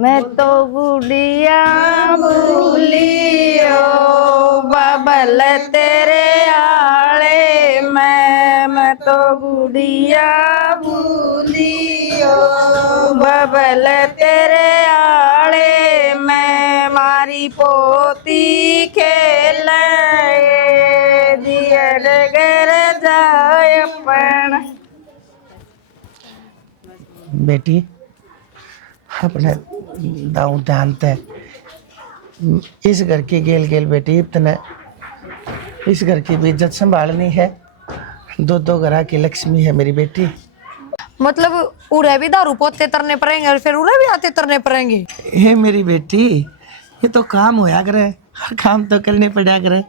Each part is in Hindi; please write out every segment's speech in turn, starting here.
मैं तो गुड़िया भूलियो बबल तेरे आले मैं तो गुड़िया भूलियो बबल तेरे आले मैं मारी पोती खेल दिया डगर जाए अपन। बेटी अपने दाऊ जानते हैं इस घर की गेल गेल बेटी इतने इस घर की भी इज्जत संभालनी है। दो दो घर की लक्ष्मी है मेरी बेटी। मतलब उड़े भी दारू पोते तरने पड़ेंगे और फिर उड़े भी आते तरने पड़ेंगे। हे मेरी बेटी ये तो काम होया करे, काम तो करने पड़ा करे।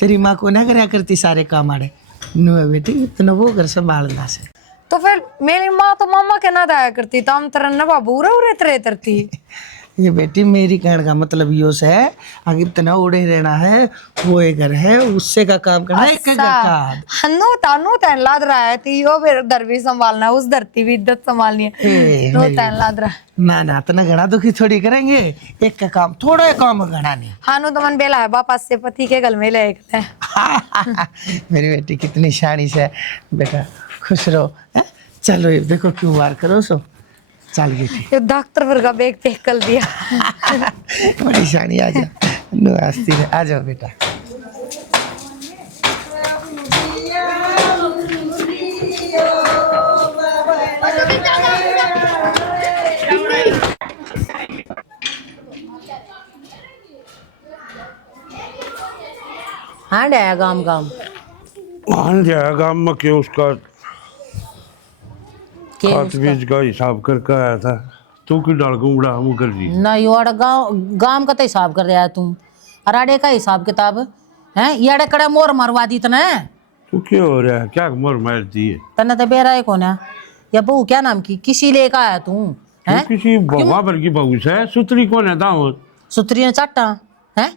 तेरी माँ को ना करया करती सारे काम आड़े नो बेटी इतना वो घर संभालना से। तो फिर मेरी माँ तो मामा के ना दाया करती तो हम तरन बाबू उड़े तरे तरती। ये बेटी मेरी कहने का मतलब यो से है आगे इतना उड़े रहना है वो एक घर है उससे का काम करना है एक घर का। हन्नू तानू तैन लाद रहा है ती यो फिर दर भी संभालना उस धरती भी इज्जत संभालनी है नो तैन लाद रहा है। ना ना इतना घना दुखी थोड़ी करेंगे एक का काम थोड़ा काम घना नहीं। हाँ नु तो मन बेला है बापा से पति के गल में ले मेरी बेटी कितनी शानी से बेटा खुश रहो है? चलो ये देखो क्यों वार करो सो चल बेटी ये डॉक्टर वर्गा बैग पैक कर दिया। बड़ी शानी आ जा नो आस्ती है आ जाओ बेटा। हाँ डया गाम गाम हाँ जाया गाम में के उसका खात बीज का हिसाब करके आया था तू की डाल गुमड़ा हम कर दी ना योड़ गाँव गाम का तो हिसाब कर रहा है तुम अराडे का हिसाब किताब है याड़े कड़े मोर मरवा दी तने तू क्या हो रहा है क्या मोर मार दी है तने तो बेरा है कौन है या बहू क्या नाम की किसी लेकर आया तू है किसी भगवा भर की बहू से सुतरी कौन है दावत सुतरी चाटा है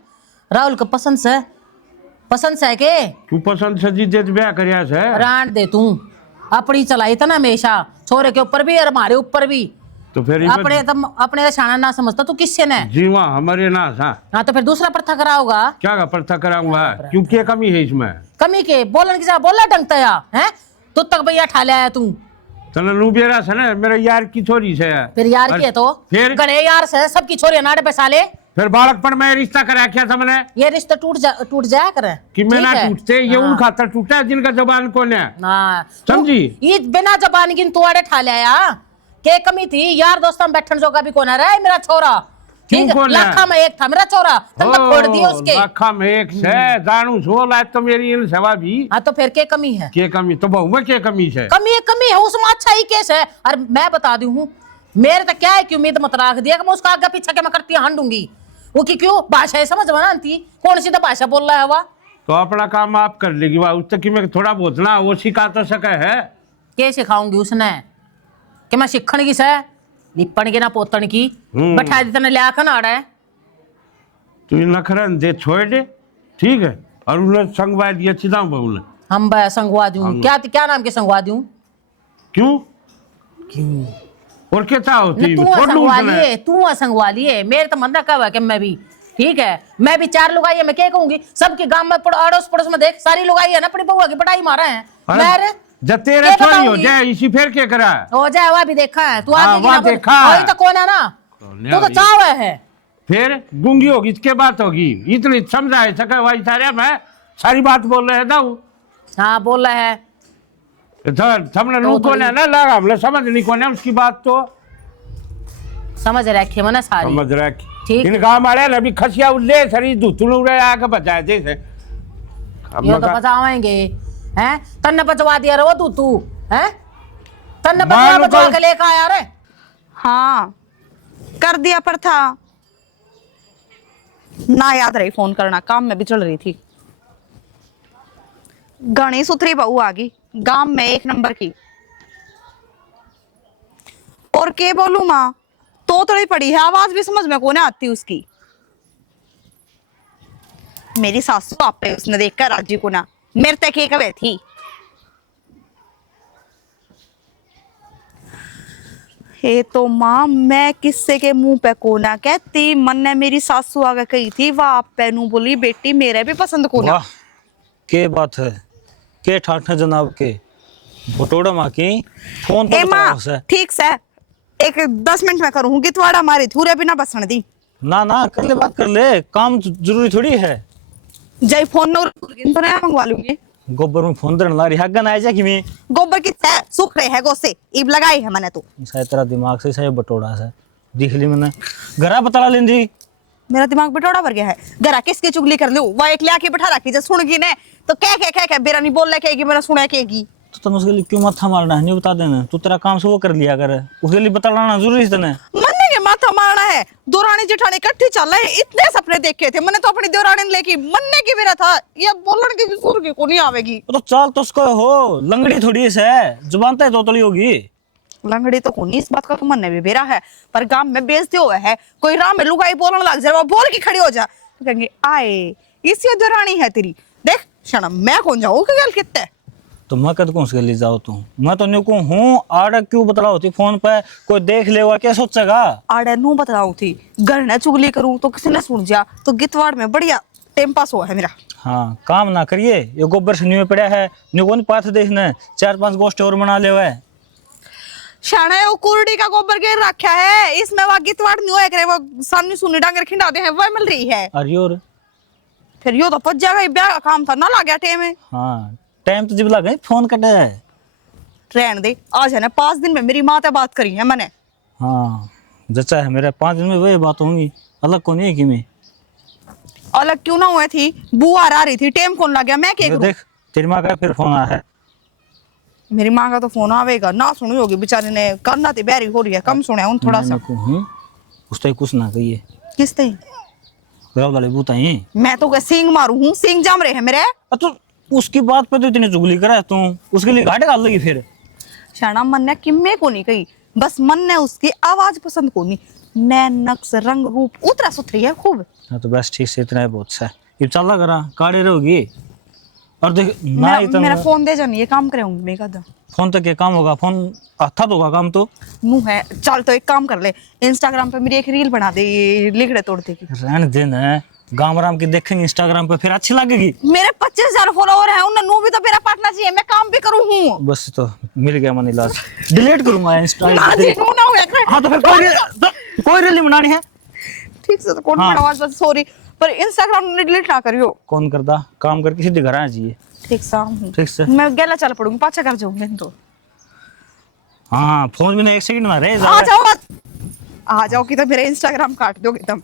राहुल का पसंद से के तू पसंद से जीते ब्याह करया से रांट दे तू अपनी चलाई था ना हमेशा छोरे के ऊपर भी और हमारे ऊपर भी तो फिर अपने का शाना ना समझता तू किससे ने जीवा हमारे ना सा हाँ तो फिर दूसरा प्रथा कराओगा क्या का प्रथा कराऊंगा क्यों क्या कमी है इसमें कमी के बोलन की बोला डंगता है तू तक भैया ठा लिया तू तना लू बेरा से ना मेरे यार की छोरी से फिर यार की है तो फिर गणे यार से सबकी छोरी नाड़े पे साले फिर बालकपन में रिश्ता करा क्या था मैंने ये रिश्ता टूट जाया करे कि मैं ना टूटते ये उन खातर टूटा है जिनका जबान कौन है समझी ये बिना जबान की तू आड़े ठा लिया के कमी थी यार दोस्त में बैठन जोगा भी कौन है रे मेरा छोरा ठीक लाखा में एक था मेरा छोरा तब तक फोड़ दिए उसके लाखा में एक से जानू सो लाए तो मेरी इन सेवा भी हाँ तो फिर के कमी है के कमी तो बहू में के कमी है कमी है उसमें अच्छा ही केस है और मैं बता दी हूँ मेरे तो क्या है कि उम्मीद मत रख दिया कि मैं उसका आगे पीछे के मैं करती हांडूंगी वो की क्यों भाषा समझ बनाती कौन सी तो भाषा बोल रहा है वह तो अपना काम आप कर लेगी वह उस तक मैं थोड़ा बहुत ना वो सिखा तो सके है क्या सिखाऊंगी उसने कि मैं सीखण की सह लिपण की ना पोतन की बैठा दी तने लिया ना आड़ा है तू नखरन दे छोड़ दे ठीक है और उन्हें संगवा दिया चिदा बहु ने हम संगवा दूं क्या नाम के संगवा दूं क्यों और क्या होती तू संगवा लिए मेरे तो मन कब है कि मैं भी ठीक है मैं भी चार लुगाई है मैं क्या कहूंगी सबके गांव में अड़ोस पड़ोस में देख सारी लुगाई है ना अपनी बउआ की पढ़ाई मारा है मैं तेरे थोड़ी हो जाए इसी फिर क्या करा हो जाए वह भी देखा है तू आगे देखा वही तो कौन है ना तू तो चाव है फिर गूंगी होगी इसके बात होगी इतनी समझाए सके वही सारे मैं सारी बात बोल रहे हैं दाऊ हाँ बोल रहे हैं हमने लू कौन है ना लगा हमने समझ नहीं कौन है उसकी बात तो समझ रखे मैंने सारी समझ रखे इन गांव वाले ने अभी खसिया उल्ले सरी दूतुल उड़े आके बचाए थे ये तो बचावेंगे हैं तन्ने बचवा दिया रे वो तू हैं तन्ने बचवा के लेकर आया रे हाँ कर दिया पर था ना याद रही फोन करना काम में भी चल रही थी। घनी सुथरी बहू आ गई गांव में एक नंबर की और के बोलू माँ तो थोड़ी पड़ी है आवाज भी समझ में कौन आती उसकी। मेरी सासू आप पे उसने देखकर राजी को ना मेरे तक एक वे थी हे तो माँ, मैं किससे के मुंह पे को ना कहती। मन ने मेरी सासू आगे कही थी, वाह आप पैनू बोली बेटी मेरे भी पसंद को ना। वाह के बात है, के ठाठ है जनाब के बटोड़ा माँ की फोन ए पर माँ बताओ से। ठीक से, एक 10 मिनट में करूँ गितवाड़ा मारी थूरे बिना बसन दी। ना ना कर ले, बात कर ले, काम जरूरी थोड़ी है। जय फोन न तो नया मंगवा लूंगी। गोबर में फोन दरन ला रही हगन आए जा कि मैं गोबर की तय सूख रहे है गोसे इब लगाई है मैंने तो। शायद तेरा दिमाग से शायद बटोड़ा से दिख ली मैंने घरा बता लेंदी। मेरा दिमाग बटोड़ा भर गया है। गरा किसकी चुगली कर लूं, वह एक लाके बैठा रखी जब सुन गई ने तो कह बेरा नहीं बोल ले कहेगी, मेरा सुना कहेगी। तो तुम उसके लिए क्यों मत्था मारना है, नहीं बता देना, तू तेरा काम से वो कर लिया कर, उसके लिए बताना जरूरी है तने। मन्ने के माथा मारना है, दौरानी जेठानी इकट्ठी चल रहे, इतने सपने देखे थे मैंने तो अपनी दौरानी ने लेके मन्ने की मेरा था, ये बोलन की सुर की को नहीं आवेगी। तो चाल तो उसको हो, लंगड़ी थोड़ी है, जुबान तो तोतली होगी। लंगड़ी तो कोनी, इस बात का तो मन ने भी बेरा है, पर गांव में बेइज्जती हुआ है, कोई राम में लुगाई बोलने लग जाए, वो बोल के खड़ी हो जा तो कहेंगे आए इसी दौरानी है तेरी। देख शर्म मैं कौन जाऊँ कि गल कितने तो मैं कद कौन से ले जाओ तू, मैं तो न्यू को हूँ आड़ क्यों बतला होती फोन पे, कोई देख लेगा क्या सोचेगा। आड़े नू बतलाऊं थी, घर न चुगली करूं तो किसी ने सुन जा तो गितवाड़ में बढ़िया टाइम पास हुआ है मेरा। हाँ काम ना करिए, ये गोबर से न्यू पड़ा है, न्यू कौन पाथ देखना 4-5 गोष्ठ और बना ले है। शाना है वो कुरडी का गोबर के रखा है, इसमें वो गितवाड़ न्यू है करे, वो सामने सुनी डांगर खिंडा दे हैं वह मिल रही है। अरे और फिर यो तो पच जाएगा, ब्याह का काम था ना ला गया टाइम में। हाँ टाइम तो जब लगा फोन कटे है। रहने दे, आज है ना 5 दिन में मेरी माँ से बात करी है मैंने। हाँ जच्चा है मेरे 5 दिन में वही बात होंगी, अलग कौन है कि मैं अलग क्यों ना हुए थी, बुआ आ रही थी, टाइम कौन लग गया मैं क्या करूं? देख तेरी माँ का फिर फोन आया है। मेरी माँ का तो फोन आवेगा ना, सुनी होगी बेचारी ने, करना थी बैरी हो रही है, कम सुने उन थोड़ा सा। उससे कुछ ना कहिए, किसते गराव वाले बूताई मैं तो क्या सिंग मारू हूँ, सिंग जम रहे हैं मेरे। तो उसकी बात पे तो इतनी चुगली करा तू, उसके लिए घाटे डाल लगी फिर। शाना मन ने किम्मे को नहीं कही, बस मन ने उसकी आवाज पसंद को नहीं, नैन नक्श रंग रूप उतरा सुथरी है खूब। हाँ तो बस ठीक से इतना है बहुत सा, ये चल करा काड़े रहोगी। और देख ना मेरा, इतना मेरा फोन दे जानी, ये काम करेंगे मैं कदा। फोन तो क्या काम होगा, फोन अच्छा तो होगा काम तो। मुंह है, चल तो एक काम कर ले, इंस्टाग्राम पे मेरी एक रील बना दे ये लिखड़े तोड़ते की। रहने दे ना, गाँव राम की देखेंगे इंस्टाग्राम पे फिर अच्छी लगेगी। मेरे 25,000 फॉलोवर हैं, उन्हें नू भी तो मेरा पार्टनर चाहिए, मैं काम भी करूँ हूँ। बस तो मिल गया मन इलाज, डिलीट करूंगा इंस्टा। ना जी, नू ना हुआ। हाँ तो फिर कोई रील बनानी है ठीक से तो कौन हाँ। आवाज बस सॉरी, पर इंस्टाग्राम ने डिलीट ना करियो। कौन करता काम करके सीधे घर आ जाइए। ठीक सा हूँ, ठीक से मैं गेला चल पड़ूंगी, पाछा कर जाऊंगी तो। हाँ फोन में 1 सेकंड ना रहे आ जाओ मत, आ जाओ कि तो मेरा इंस्टाग्राम काट दोगे तुम।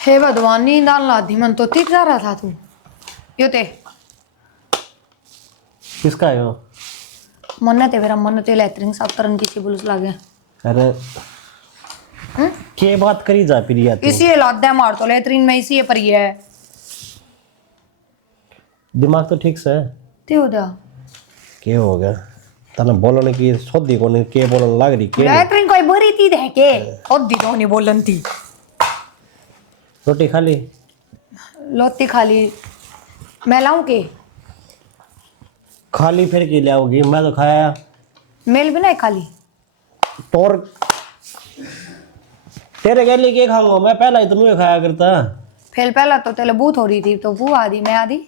हे भगवान नींद आने लादी मन तो ठीक जा रहा था तू यो ते किसका है वो? मन ते मेरा मन ते लेटरिंग साफ करन की सी बुलस लागे अरे के बात करी जा प्रिया तू? इसी लादा मार तो लेटरिन में इसी पर ही है दिमाग तो ठीक से है। ते हो जा के हो गया तना बोलने की सोदी को नहीं के बोलने लग रही के नहीं? लेटरिन कोई बुरी थी दे के और दी तो नहीं बोलन थी। रोटी खा ली? लोती खाली मैं लाऊं के खाली फिर की ले आओगी? मैं तो खाया मेल भी नहीं खाली तोर तेरे के लिए के खाऊंगा मैं? पहला ही तो मुझे खाया करता। फिर पहला तो तेरे बूथ हो रही थी तो वो आधी मैं आधी।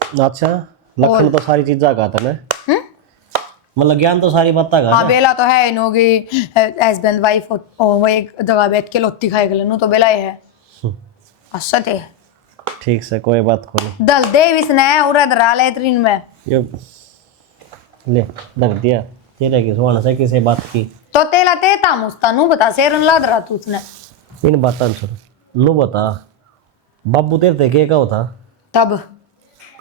अच्छा लखन तो सारी चीजा का था ना, मतलब ज्ञान तो सारी बात का हाँ बेला तो है इनोगी हस्बैंड वाइफ और वो एक जगह बैठ के लोती खाए गले तो बेला ही है असते ठीक से कोई बात को नहीं। दल दे विसने उरा दरा लेटरिन में ये ले रख दिया तेरे की सुहाना से किसी बात की तो तेला ते तामुस्तानु बता सेरन लाद रहा तू उसने इन बातों सुन नु बता बाबू तेरे ते के का होता तब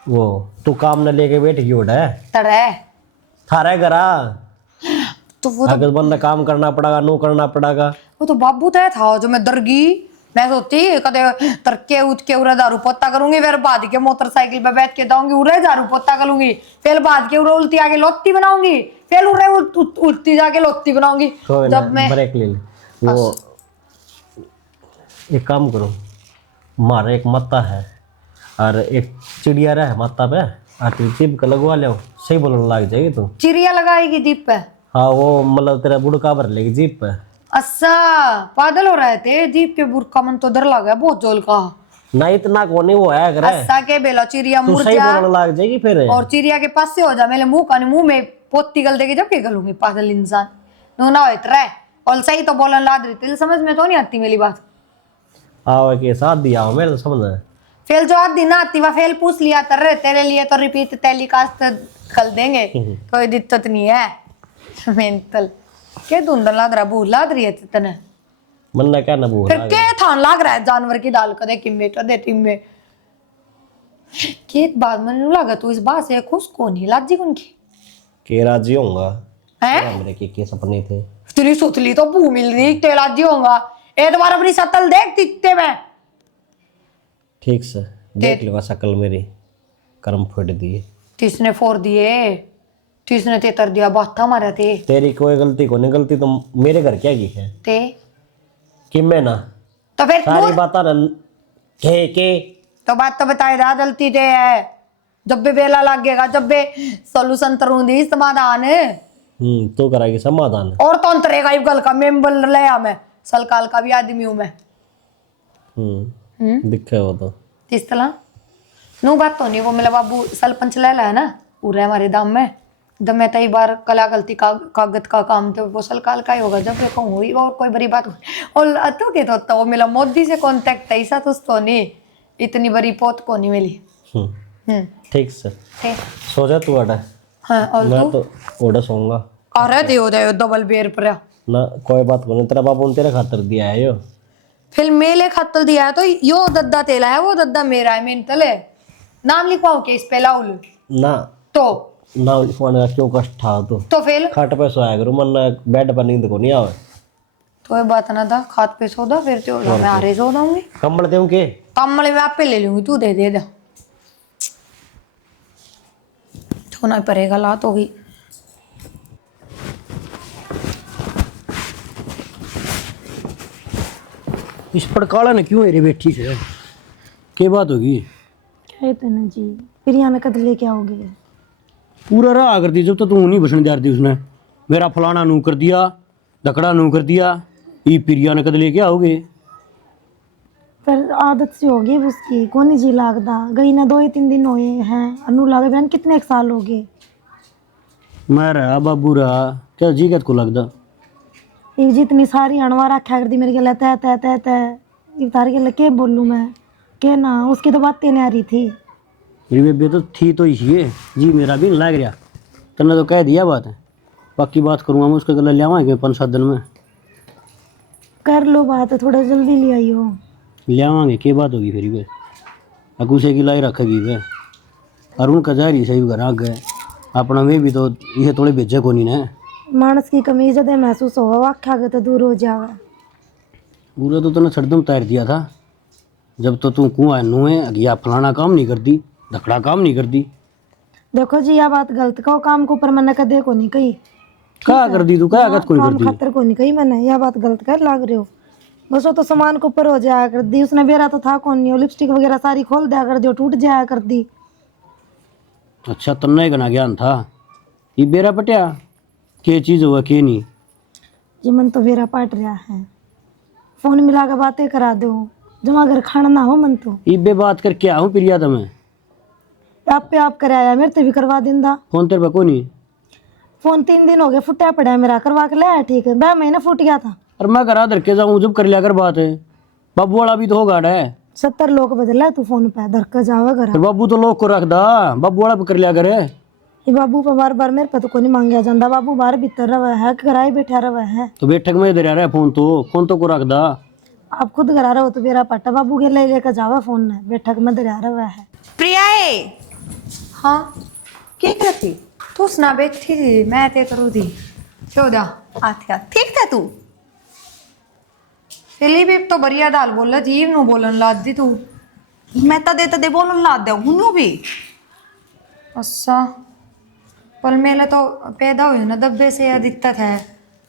वो तू काम न लेके बैठ गई उड़ा तड़े थारे घरा तो वो अगर बंदा काम करना पड़ेगा नो करना पड़ेगा। वो तो बाबू तय था जो मैं दरगी मैं सोचती कदे तरके उठ के उरे दारू पोता करूंगी फिर बाद के मोटरसाइकिल पे बैठ के जाऊंगी उरे दारू पोता करूंगी फिर बाद के उरे उल्टी आके लोत्ती बनाऊंगी फिर उरे उल्टी जाके लोत्ती बनाऊंगी जब मैं ब्रेक ले वो एक काम करो मारे एक मत्ता है और एक चिड़िया रहा है मत्ता पे आती चिप का लगवा ले, सही बोलने लग जाएगी तू। चिड़िया लगाएगी जीप पे? हाँ वो मतलब तेरा बुड़का भर लेगी जीप पे। अच्छा पागल हो रहे थे, जीप के बुरका मन तो डर लगा बहुत जोल का। ना इतना कोनी वो है करे, अच्छा के बेलो चिड़िया तू सही मुर्जा बोलने लग जाएगी फिर। और चिड़िया के पास से हो जा, मेरे मुंह का मुंह में पोती गल देगी जब के गलूंगी पागल इंसान। नो ना होत रहे और सही तो बोलन लाद रही तेल, समझ में तो नहीं आती मेरी बात। आओ के साथ दिया हो मेरे, समझ है। फेल जो आती ना आती वह फेल पूछ लिया कर रहे तेरे लिए तो रिपीट टेलीकास्ट कर देंगे, कोई दिक्कत नहीं है। मेंटल के धुंधल लाद रहा, भूल लाद रही है तने मन ना क्या ना बोल फिर के थान लाग रहा है जानवर की दाल कदे किम्मे कदे टिम्मे के बात मन लगा तू इस बात से खुश को नहीं लाजी उनकी के राजी होऊंगा हैं? मेरे के सपने थे। तेरी सुतली तो भू मिल रही ते राजी होगा एक बार अपनी शक्ल देख दिखते में। ठीक से देख लूंगा शक्ल मेरी, कर्म फोड़ दिए। किसने फोड़ दिए? किसने तेतर दिया बात था हमारा थे तेरी कोई गलती को नहीं, गलती तो मेरे घर क्या की है ते कि मैं ना तो फिर सारी बात के तो बात तो बताए दा गलती ते है, जब भी बेला लगेगा जब भी सोल्यूशन तरूंगी समाधान तो कराएगी समाधान। और तो अंतरेगा ही गल का मेंबर ले आ मैं सलकाल का भी आदमी हूं मैं। दिखे हो तो इस तरह नो बात तो नहीं, वो मेरा बाबू सरपंच ले ला है ना पूरे हमारे दाम में जब मैं कई बार कला गलती कागज का काम तो वो सलकाल का ही होगा जब मैं कहूँ और कोई बड़ी बात हो। और तो के तो वो मेरा मोदी से कांटेक्ट ऐसा तो नहीं, इतनी बड़ी पोत को नहीं मिली। ठीक से ठीक सो जा तू अड़ा, हाँ और मैं तू तो ओड़ा सोऊंगा। अरे दे दे डबल बेर पर ना कोई बात को नहीं, तेरा बाबू ने तेरे खातर दिया है यो। फिर मेले खत्तल दिया है तो यो दद्दा तेला है वो दद्दा मेरा है मेन तले नाम लिखवाओ के इस पे लाउल ना तो ना लिखवाने का क्यों कष्ट था तो फिर खाट पे सोया करूँ, मन बेड पर नींद को नहीं आवे। तो ये बात ना था खाद पे सो दो फिर तो मैं आरे सो दूंगी कंबल दूं के कम्बल में आप पे ले लूंगी तू दे दे सोना पड़ेगा लात होगी। इस पर काला ने क्यों हेरे बैठी है? क्या बात होगी? कहते ना जी प्रिया में कद लेके आओगे? पूरा रहा कर दी जब तो तू नहीं बसने जा रही उसने, मेरा फलाना नू कर दिया, दकड़ा नू कर दिया, ये प्रिया ने कद लेके आओगे? पर आदत से होगी उसकी, कौन जी लागदा गई ना 2-3 दिन हुए हैं अनु लागे बहन कितने एक साल हो गए। मैं रहा बाबू रहा क्या जी को लगता ये जितनी सारी अणवा रखा कर दी मेरे गले तय तय तय तय तार के के बोलूँ मैं के ना उसकी तो बातें नहीं आ रही थी। मेरी बेबे तो थी तो इसी जी मेरा भी लग रहा, तने तो कह दिया बात है, बाकी बात करूँगा मैं उसके गले ले आवाएंगे 5-7 दिन में। कर लो बात थोड़ा जल्दी ले आइयो। ले आवाएंगे क्या बात होगी फिर वे अकुशे की लाई रखेगी वे और उनका जा रही सही घर आ गए अपना में भी तो ये थोड़े भेजे को नहीं ना मानस की कमी जदे महसूस हो आख्या के तो दूर हो जावे। पूरा तो तूने सरदम तैर दिया था जब तो तू कुआं नू है या फलाना काम नहीं करती धकड़ा काम नहीं करती। देखो जी यह बात गलत कहो काम को ऊपर मैंने कदे को नहीं कही क्या कर दी तू क्या आगत कोई काम करती खातर को नहीं कही मैंने, यह बात गलत कर लाग रहे हो। बस वो तो सामान के ऊपर हो जाया कर दी उसने, बेरा तो था कौन नहीं, लिपस्टिक वगैरह सारी खोल दिया कर दी टूट जाया कर दी। अच्छा तन्ना ही गना ज्ञान था ये बेरा पटिया के चीज हुआ के नहीं जी मन तो बेरा पाट रहा है, फोन मिला के बातें करा दो जमा घर खाना ना हो मन तो इबे बात करके आऊँ प्रिया तो मैं आप पे आप कराया मेरे तो भी करवा दिंदा। फोन तेरे पे को नहीं फोन 3 दिन हो गए फुटा पड़ा है मेरा, करवा के लाया ठीक है 2 महीने फूट गया था। और मैं करा धर के जाऊँ जब कर लिया कर बात है, बाबू वाला भी तो हो गाड़ा है 70 लोग बदला है तू फोन पे धर के जावा घर। फिर बाबू तो लोग को रख दा बाबू वाला भी कर लिया करे। ये बाबू पे बार बार मेरे पे तो कोई नहीं मांगया जाता, बाबू बाहर भीतर रहा है घराई बैठा रहा है तो बैठक में इधर आ रहा है फोन तो को रख दा। आप खुद घर आ रहे हो तो मेरा पट्टा बाबू के ले लेकर जावा फोन में बैठक में दरिया रहा है। प्रिया हाँ क्या करती तू सुना बैठी थी मैं ते करू थी क्यों दा अच्छा ठीक था तू फिली भी तो बढ़िया दाल बोल रही थी नु बोलन लाद दी तू। मैं तदे बोलन ला दे हुनु भी अच्छा पर मेला तो पैदा हुई ना दब्बे से यह दिक्कत है।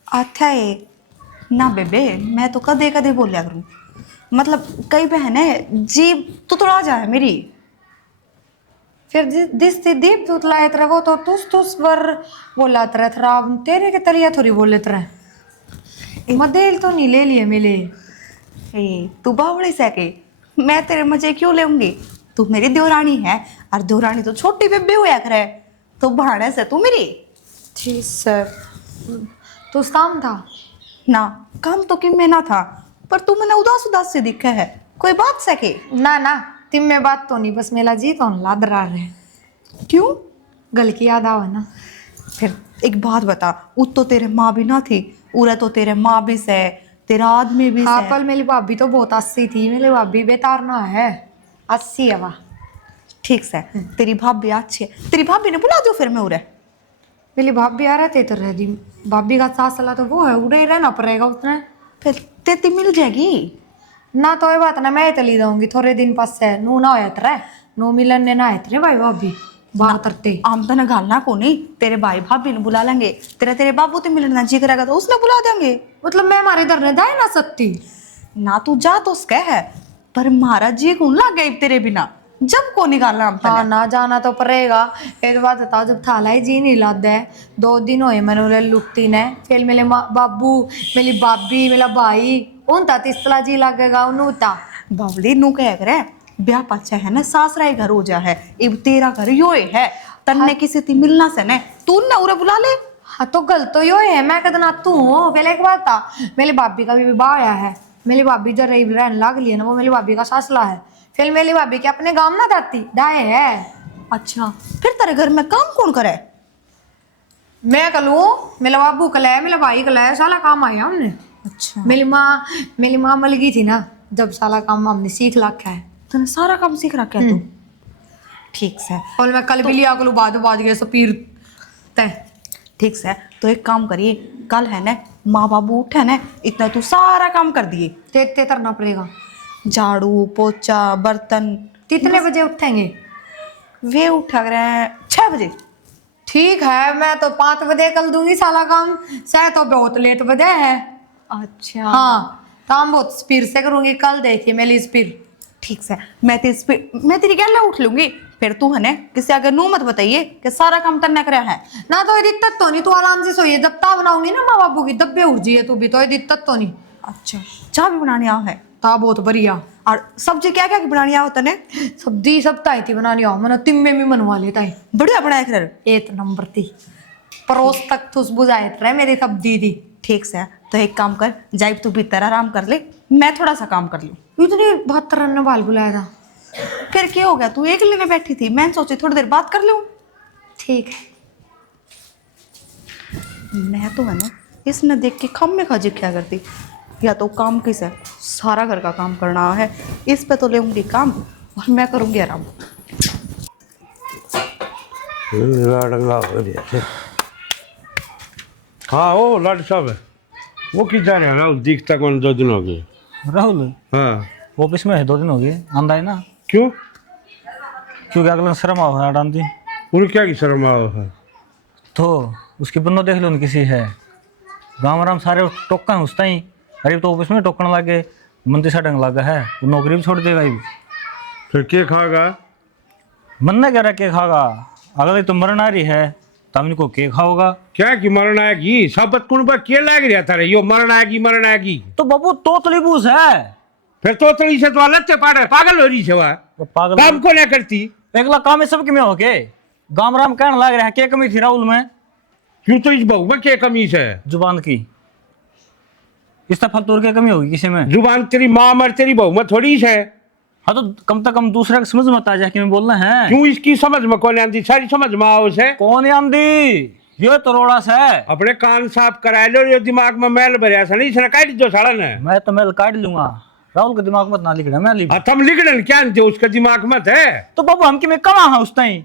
अच्छा है ना बेबे मैं तो कदे कदे बोलिया करूँ, मतलब कई बहन है जी तो थोड़ा जा है मेरी फिर दिस दीप दूत लाए तेरा वो तो तुस वर बोला तेरा थरा तेरे के तलिया थोड़ी बोले तेरा मदेल तो नहीं ले लिए मिले। तू बावड़ी सके, मैं तेरे मजे क्यों लेऊंगी? तू मेरी देवरानी है और देवरानी तो छोटी बेबी हुआ करे, तो भाड़े से तू मेरी। ठीक सर तो काम था ना काम तो कि मैं ना था, पर तू मैंने उदास उदास से दिखा है, कोई बात सके? ना ना तिम में बात तो नहीं, बस मेरा जी तो लाद रहा है। क्यों? गल की याद आवा ना। फिर एक बात बता, उत तो तेरे माँ भी ना थी, उरे तो तेरे माँ भी से, तेरा आदमी भी हाँ से। पर मेरी भाभी तो बहुत अस्सी थी, मेरी भाभी बेतारना है 80 है वह। ठीक से तेरी भाभी अच्छी है, तेरी भाभी ने बुला दो फिर मैं उरे। मेरी भाभी आ रहे थे तो रह दी, भाभी का सास सला तो वो है, उड़े ही रहना पड़ेगा उतना। फिर तेती मिल जाएगी ना तो ये बात ना मैं चली जाऊंगी थोड़े दिन पास से, नू ना होया तरे नू मिलन ने ना है तेरे भाई भाभी बाहर तरते। आम तो ना घालना को नहीं, तेरे भाई भाभी ने बुला लेंगे, तेरे बाबू तो मिलना जी करेगा तो उसने बुला देंगे। मतलब मैं हमारे इधर ने जाए ना सकती ना तू जा तो उसका है, पर महाराज जी कौन लग गए तेरे बिना, जब को निकालना हम हाँ ना जाना तो पड़ेगा। एक बात बताओ, जब थाला ही जी नहीं लाद है, 2 दिन होए मैंने लुकती ने, फिर मेरे बाबू मेरी भाभी मेरा भाई उन ता तिस्तला जी लगेगा उनता बावली नू कह करे ब्याह पाचा है ना सासरा घर हो जा है, इब तेरा घर यो है, तन्ने किसी ती मिलना से ने तू ना उरे बुला ले। हाँ तो गल तो यो है, मैं कदना तू हूँ। पहले एक बात था, मेरी भाभी का भी विवाह आया है, मेरी भाभी जो रही रहने लग ली है ना वो मेरी भाभी का सासला है, फिर मेरी भाभी के अपने गांव ना जाती दाए है। अच्छा फिर तेरे घर में काम कौन करे? मैं कलूँ, मेरा बाबू कल है, मेरा भाई कल है, साला काम आया हमने। अच्छा मेरी माँ मल गई थी ना, जब साला काम हमने सीख रखा है। तूने सारा काम सीख रखा है तू? ठीक से और मैं कल भी लिया कलू बाद गए सो पीर तय। ठीक से तो एक काम करिए, कल है ना माँ बाबू उठे ना, इतना तू सारा काम कर दिए, ते करना पड़ेगा, झाड़ू पोछा बर्तन। कितने बजे उठेंगे? वे उठा रहे 6 बजे। ठीक है, मैं तो 5 बजे कर दूंगी साला काम, शायद तो बहुत लेट बजे है। अच्छा हाँ काम बहुत स्पीड से करूंगी, कल देखिए मेरी स्पीड। ठीक से मैं तेरी गैल उठ लूंगी, फिर तू है ना किसी अगर नू मत बताइए कि सारा काम तन्ने करे है ना तो ये दिक्कत तो नहीं, तू आराम से सोइए, जब ता बनाऊंगी ना माँ बाबू की दब्बे उठ जाइए तू भी, तो ये दिक्कत तो नहीं। अच्छा चाय भी बनानी आ है? ता बहुत बढ़िया। और सब्जी क्या क्या बनानी आ होता ने? सब्जी सब ताई थी बनानी आओ, मैंने तिम्मे भी मनवा लेता है, बढ़िया बनाया कर। 1 नंबर थी, परोस तक तुस बुझाए रहे मेरी सब्जी दी। ठीक से तो एक काम कर, जाइब तू भीतर आराम कर ले, मैं थोड़ा सा काम कर लूँ। इतनी 72 रन ने बाल बुलाया था। फिर क्या हो गया, तू एक लेने बैठी थी, मैं सोची थोड़ी देर बात कर लूँ। ठीक है। मैं तो है ना इसने देख के खम में खजी क्या करती, या तो काम किस है, सारा घर का काम करना है, इस पे तो लेऊंगी काम और मैं करूंगी आराम। हाँ ओ लाड साहब वो किधर है राहुल, दिखता कौन 2 दिन हो गए। राहुल हाँ ऑफिस में है, 2 दिन हो गए आंदा है ना। क्यों? क्योंकि अगला शर्म आओ है डांदी उन्हें क्या की शर्म आओ है? तो उसकी बंदो देख लो न किसी है, गाँव आराम सारे टोका है उसता ही, गरीब तो ऑफिस में टोकने लगे, मंदिर सा डंग लगा है, वो नौकरी भी छोड़ देगा ये भी। फिर क्या खागा? मन ने कह रहा के खागा, अगले तो मरण आ रही है, तमने को के खाओगा? क्या की मरण आएगी? सबत कुण पर क्या लग रहा था रे, यो मरण आएगी। तो बाबू तोतली बूस है। फिर तोतली से तो अलग से पागल हो रही है वह, वो पागल काम को नहीं करती। एकला काम है सबके में हो के, गाँव राम कहने लग रहा है क्या कमी थी राहुल में? क्यों? तो इस बहू में क्या कमी है? जुबान की, इस फालतूर की कमी होगी किसी में? जुबान तेरी माँ मर तेरी बहू में थोड़ी है। हाँ तो कम से कम दूसरा की समझ मत आ जाए कि मैं बोलना है। क्यों इसकी समझ में कौन आंदी? सारी समझ में आओ से। कौन आंदी? ये तरोड़ा से अपने कान साफ करा लो, ये दिमाग में मैल भरिया सा नहीं, इसने काट दो साड़ा ने। मैं तो मैल काट लूंगा, राहुल के दिमाग मत ना लिख रहा मैं लिख। तुम लिखने क्या जो उसका दिमाग मत है? तो बाबू हम कि मैं कमा है उस टाइम,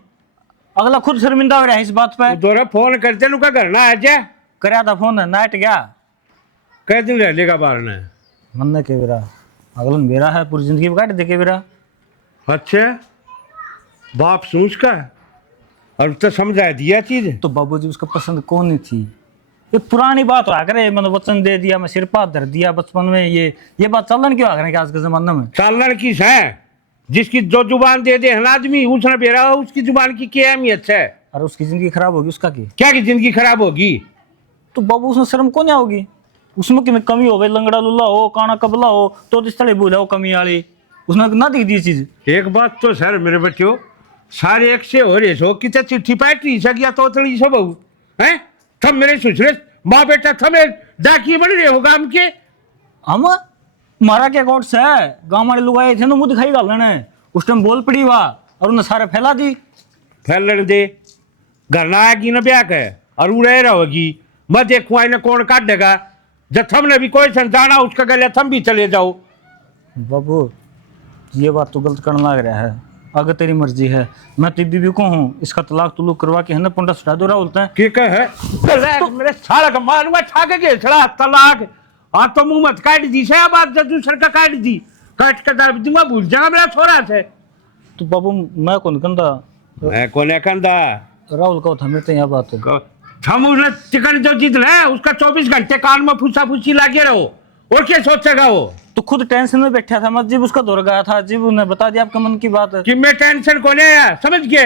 अगला खुद शर्मिंदा हो रहा है इस बात पे। दोरा फोन करते लुका घर ना आ जा, करया था फोन, नाइट गया, कह दिन रह लेगा बाहर ने। मन ने के बेरा अगला बेरा है, पूरी जिंदगी काट दे के बेरा। अच्छा बाप सोच का और तो समझा दिया चीज। तो बाबूजी उसको पसंद कौन नहीं थी, ये पुरानी बात हो करे, मैंने वचन दे दिया, मैं सिर पात धर दिया बचपन में, ये बात चलन क्यों आ करे आज के जमाने में? चालन की है जिसकी जो जुबान दे दे हना आदमी उसने बेरा उसकी जुबान की क्या अहमियत है? और उसकी जिंदगी खराब होगी उसका की? क्या की जिंदगी खराब होगी? तो बाबू उसमें शर्म को नहीं आओगी? उसमें कि कमी हो गई, लंगड़ा लुल्ला हो, काना कबला हो, तो इस तरह बोला हो कमी वाली, उसने ना दी दी चीज। एक बात तो सर मेरे बच्चों, सारे एक से हो रहे सो कितने चिट्ठी पाट नहीं सकिया तो तली सब हो हैं? थम मेरे सुसरे माँ बेटा थमे डाकी बन रहे हो गांव के। हम मारा क्या अकाउंट से गांव वाले लोग आए थे ना, मुंह दिखाई डालने उस टाइम बोल पड़ी हुआ और उन्हें सारे फैला दी। फैलन दे घर ना आएगी ना ब्याह है और वो रह रहोगी, मैं देखूँ आई ना कौन काटेगा। जब थम ने भी कोई संताना उसका गले थम भी चले जाओ। बाबू ये बात तो गलत करने लग रहा है, अगर तेरी मर्जी है मैं तेरी बीबी को हूँ, इसका तलाक तुलूक करवा के है ना पंडा सुधा दो रहा बोलते हैं। क्या है तो मेरे साला का मालूम ठाके के छड़ा तलाक आ तो मुंह मत काट दी से बात जो दूसर का काट दी काट कर दाब दूंगा भूल जाएगा मेरा छोरा से। तो बाबू मैं कौन कंधा, मैं कौन कंधा? राहुल का था मेरे यहाँ बात है। हम उसने टिकट जो जीत ले उसका 24 घंटे कान में फूसा फूसी लागे रहो और क्या सोचेगा वो? तो खुद टेंशन में बैठा था, मैं जीव उसका दौर गया था, जीव ने बता दिया आपका मन की बात है कि मैं टेंशन को नहीं आया समझ के।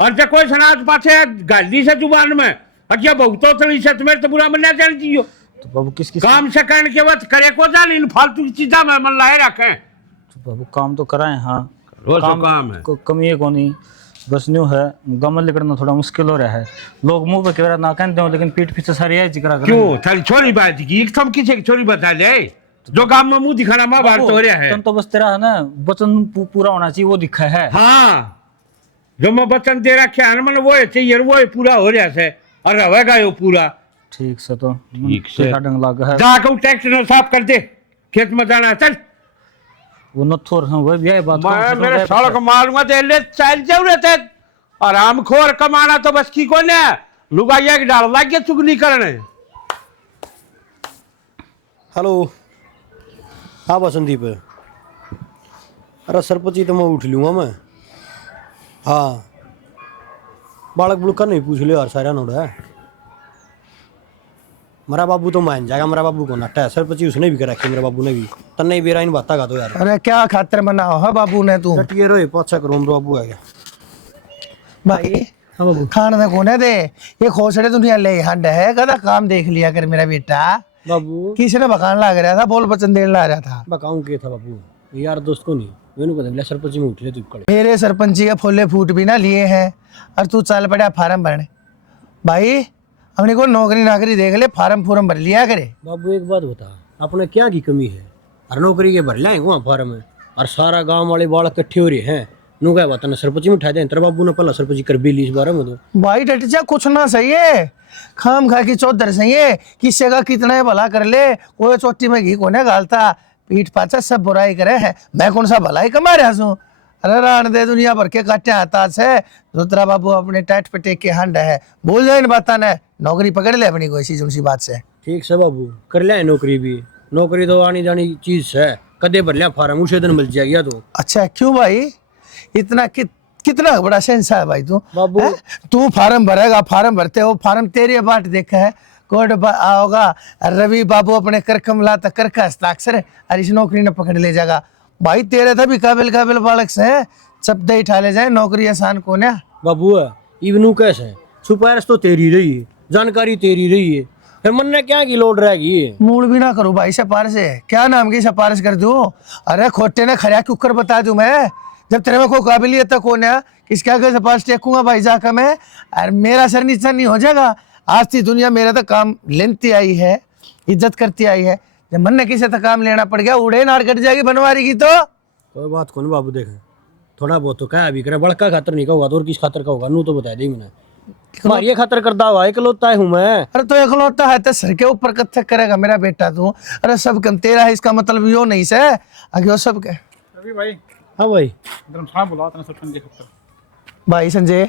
और जब कोई सनाज पासे गाली से जुबान में अज्ञा बहुतो तली से तुम्हें तो बुरा मन ना जान दियो। तो बाबू किस काम से करने के बाद करे को जान इन फालतू की चीजा में मन लाए रखे। तो बाबू काम तो कराए, हाँ रोज काम है कमी है कौन, बस न्यू है गमल निकलना थोड़ा मुश्किल हो रहा है। लोग मुंह पे कह ना कहते हो लेकिन पीठ पीछे सारी है जिक्र क्यों थारी छोरी बात की तुम किसी की छोरी बता ले जो काम में मुंह दिखाना माँ बाहर हो रहा है। तुम तो बस तेरा है ना वचन पूरा होना चाहिए वो दिखा है। हाँ जो मैं वचन दे रखे है मन वो चाहिए वो पूरा हो रहा है और रहेगा यो पूरा। ठीक से तो ठीक से ढंग लगा है। जाकर ट्रैक्टर साफ कर दे खेत में जाना है चल। वो नथोर है वो भी है बात मैं मेरे सालों को मारूंगा दे ले चल जरूरत है आराम खोर कमाना तो बस की कौन है लुगाइया की डाल लाग के चुगली करने। हेलो हाँ बस संदीप, अरे सरपंच तो मैं उठ लूँगा मैं। हाँ बालक बुलक का नहीं पूछ लियो यार सारा नोड़ा है। मेरा बाबू तो मान जाएगा, मेरा बाबू को नट्टा है सरपंच उसने भी कर रखी, मेरे बाबू ने भी तन नहीं बेरा इन बात का तो यार। अरे क्या खातर मना हो बाबू ने तू टटिए रोए पाछा करो मेरा बाबू है क्या भाई? हाँ बाबू खाने में कोने दे ये खोसड़े दुनिया ले हंड है कदा काम देख लिया कर मेरा बेटा। बाबू किसी ने बकान लग रहा था बोल वचन देने लग रहा था। बकाऊं के था बाबू यार दोस्त को नहीं मैंने पता नहीं सरपंच में उठ ले तू कड़े मेरे सरपंची के फूले फूट भी ना लिए हैं और तू चल पड़ा फार्म भरने। भाई हमने को नौकरी नाकरी देख ले फार्म फूरम भर लिया करे। बाबू एक बात बता अपने क्या की कमी है और नौकरी के भर लाएंगे वहाँ फार्म में और सारा गांव वाले बालक इकट्ठे हो रहे हैं नु क्या बात ना सरपंच में उठा दे तेरे बाबू ने पहला सरपंच कर भी ली इस बारे में तो। भाई डटजा कुछ ना सही है खाम खा की चौधर सही है किसी का कितना भला कर ले कोई चोटी में घी कोने गालता पीठ पाचा सब बुराई करे है मैं कौन सा भलाई कमा रहा हूँ। अरे रान दे दुनिया भर के काटे आता से दूसरा बाबू अपने टाइट पे टेक के हंड है बोल जाए इन बाता ने नौकरी पकड़ ले अपनी कोई चीज उसी बात से। ठीक से बाबू कर लिया नौकरी भी नौकरी तो आनी जानी चीज है कदे भर लिया फार्म उसे दिन मिल जाएगा तो। अच्छा क्यों भाई इतना कितना बड़ा सेंस है भाई तू बाबू है? तू फार्म भरेगा फार्म भरते हो फार्म तेरे बाट देखा है कोर्ट आओगा रवि बाबू अपने करकम लाता करका हस्ताक्षर और इस नौकरी ने पकड़ ले जाएगा। भाई तेरे था भी काबिल काबिल बालक से चपदे उठा ले जाए नौकरी आसान को ना। बाबू इवनू कैसे सुपारिश तो तेरी रही है जानकारी तेरी रही है फिर मन ने क्या की लोड रहेगी मूड भी ना करूँ भाई सिफारिश है क्या नाम की सिफारिश कर दूं। अरे खोटे ने खरिया कुकर बता दूं मैं जब तेरे में कोई काबिलियत तक कौन है किसका क्या सिफारिश टेकूंगा भाई जाकर मैं और मेरा सर नीचा नहीं हो जाएगा। आज थी दुनिया मेरा तो काम लेनती आई है इज्जत करती आई है जब मन ने किसी तक काम लेना पड़ गया उड़े नार कट जाएगी बनवारी की तो कोई बात कौन बाबू देखे थोड़ा बहुत तो क्या अभी करे बड़का खातर नहीं का होगा तो और किस खातर का होगा नू तो बता दी मैंने तुम्हारी खातर करता हुआ इकलौता हूँ मैं। अरे तो इकलौता है तो सर के ऊपर कत्थक करेगा मेरा बेटा तू। अरे सब कम तेरा है इसका मतलब यो नहीं से आगे वो सब के हाँ भाई भाई संजय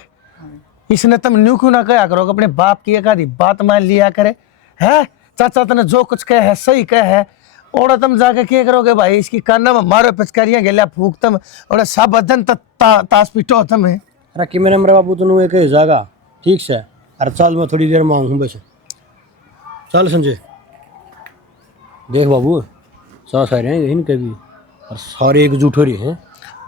इसने तुम न्यू क्यों ना कहा करो अपने बाप की एक आधी बात मान लिया करे है चाचा तने जो कुछ कहे है सही कहे है और तुम जाके क्या करोगे भाई इसकी कान में मारो पिचकारियां गेलिया फूक तुम और सब बदन तास पीटो तुम है। अरे कि मेरे बाबू तुम एक जागा ठीक से अरे चल मैं थोड़ी देर मांग हूँ बस चल संजय देख बाबू सास आ रहे हैं इनके भी और सारे एकजुट हो रहे हैं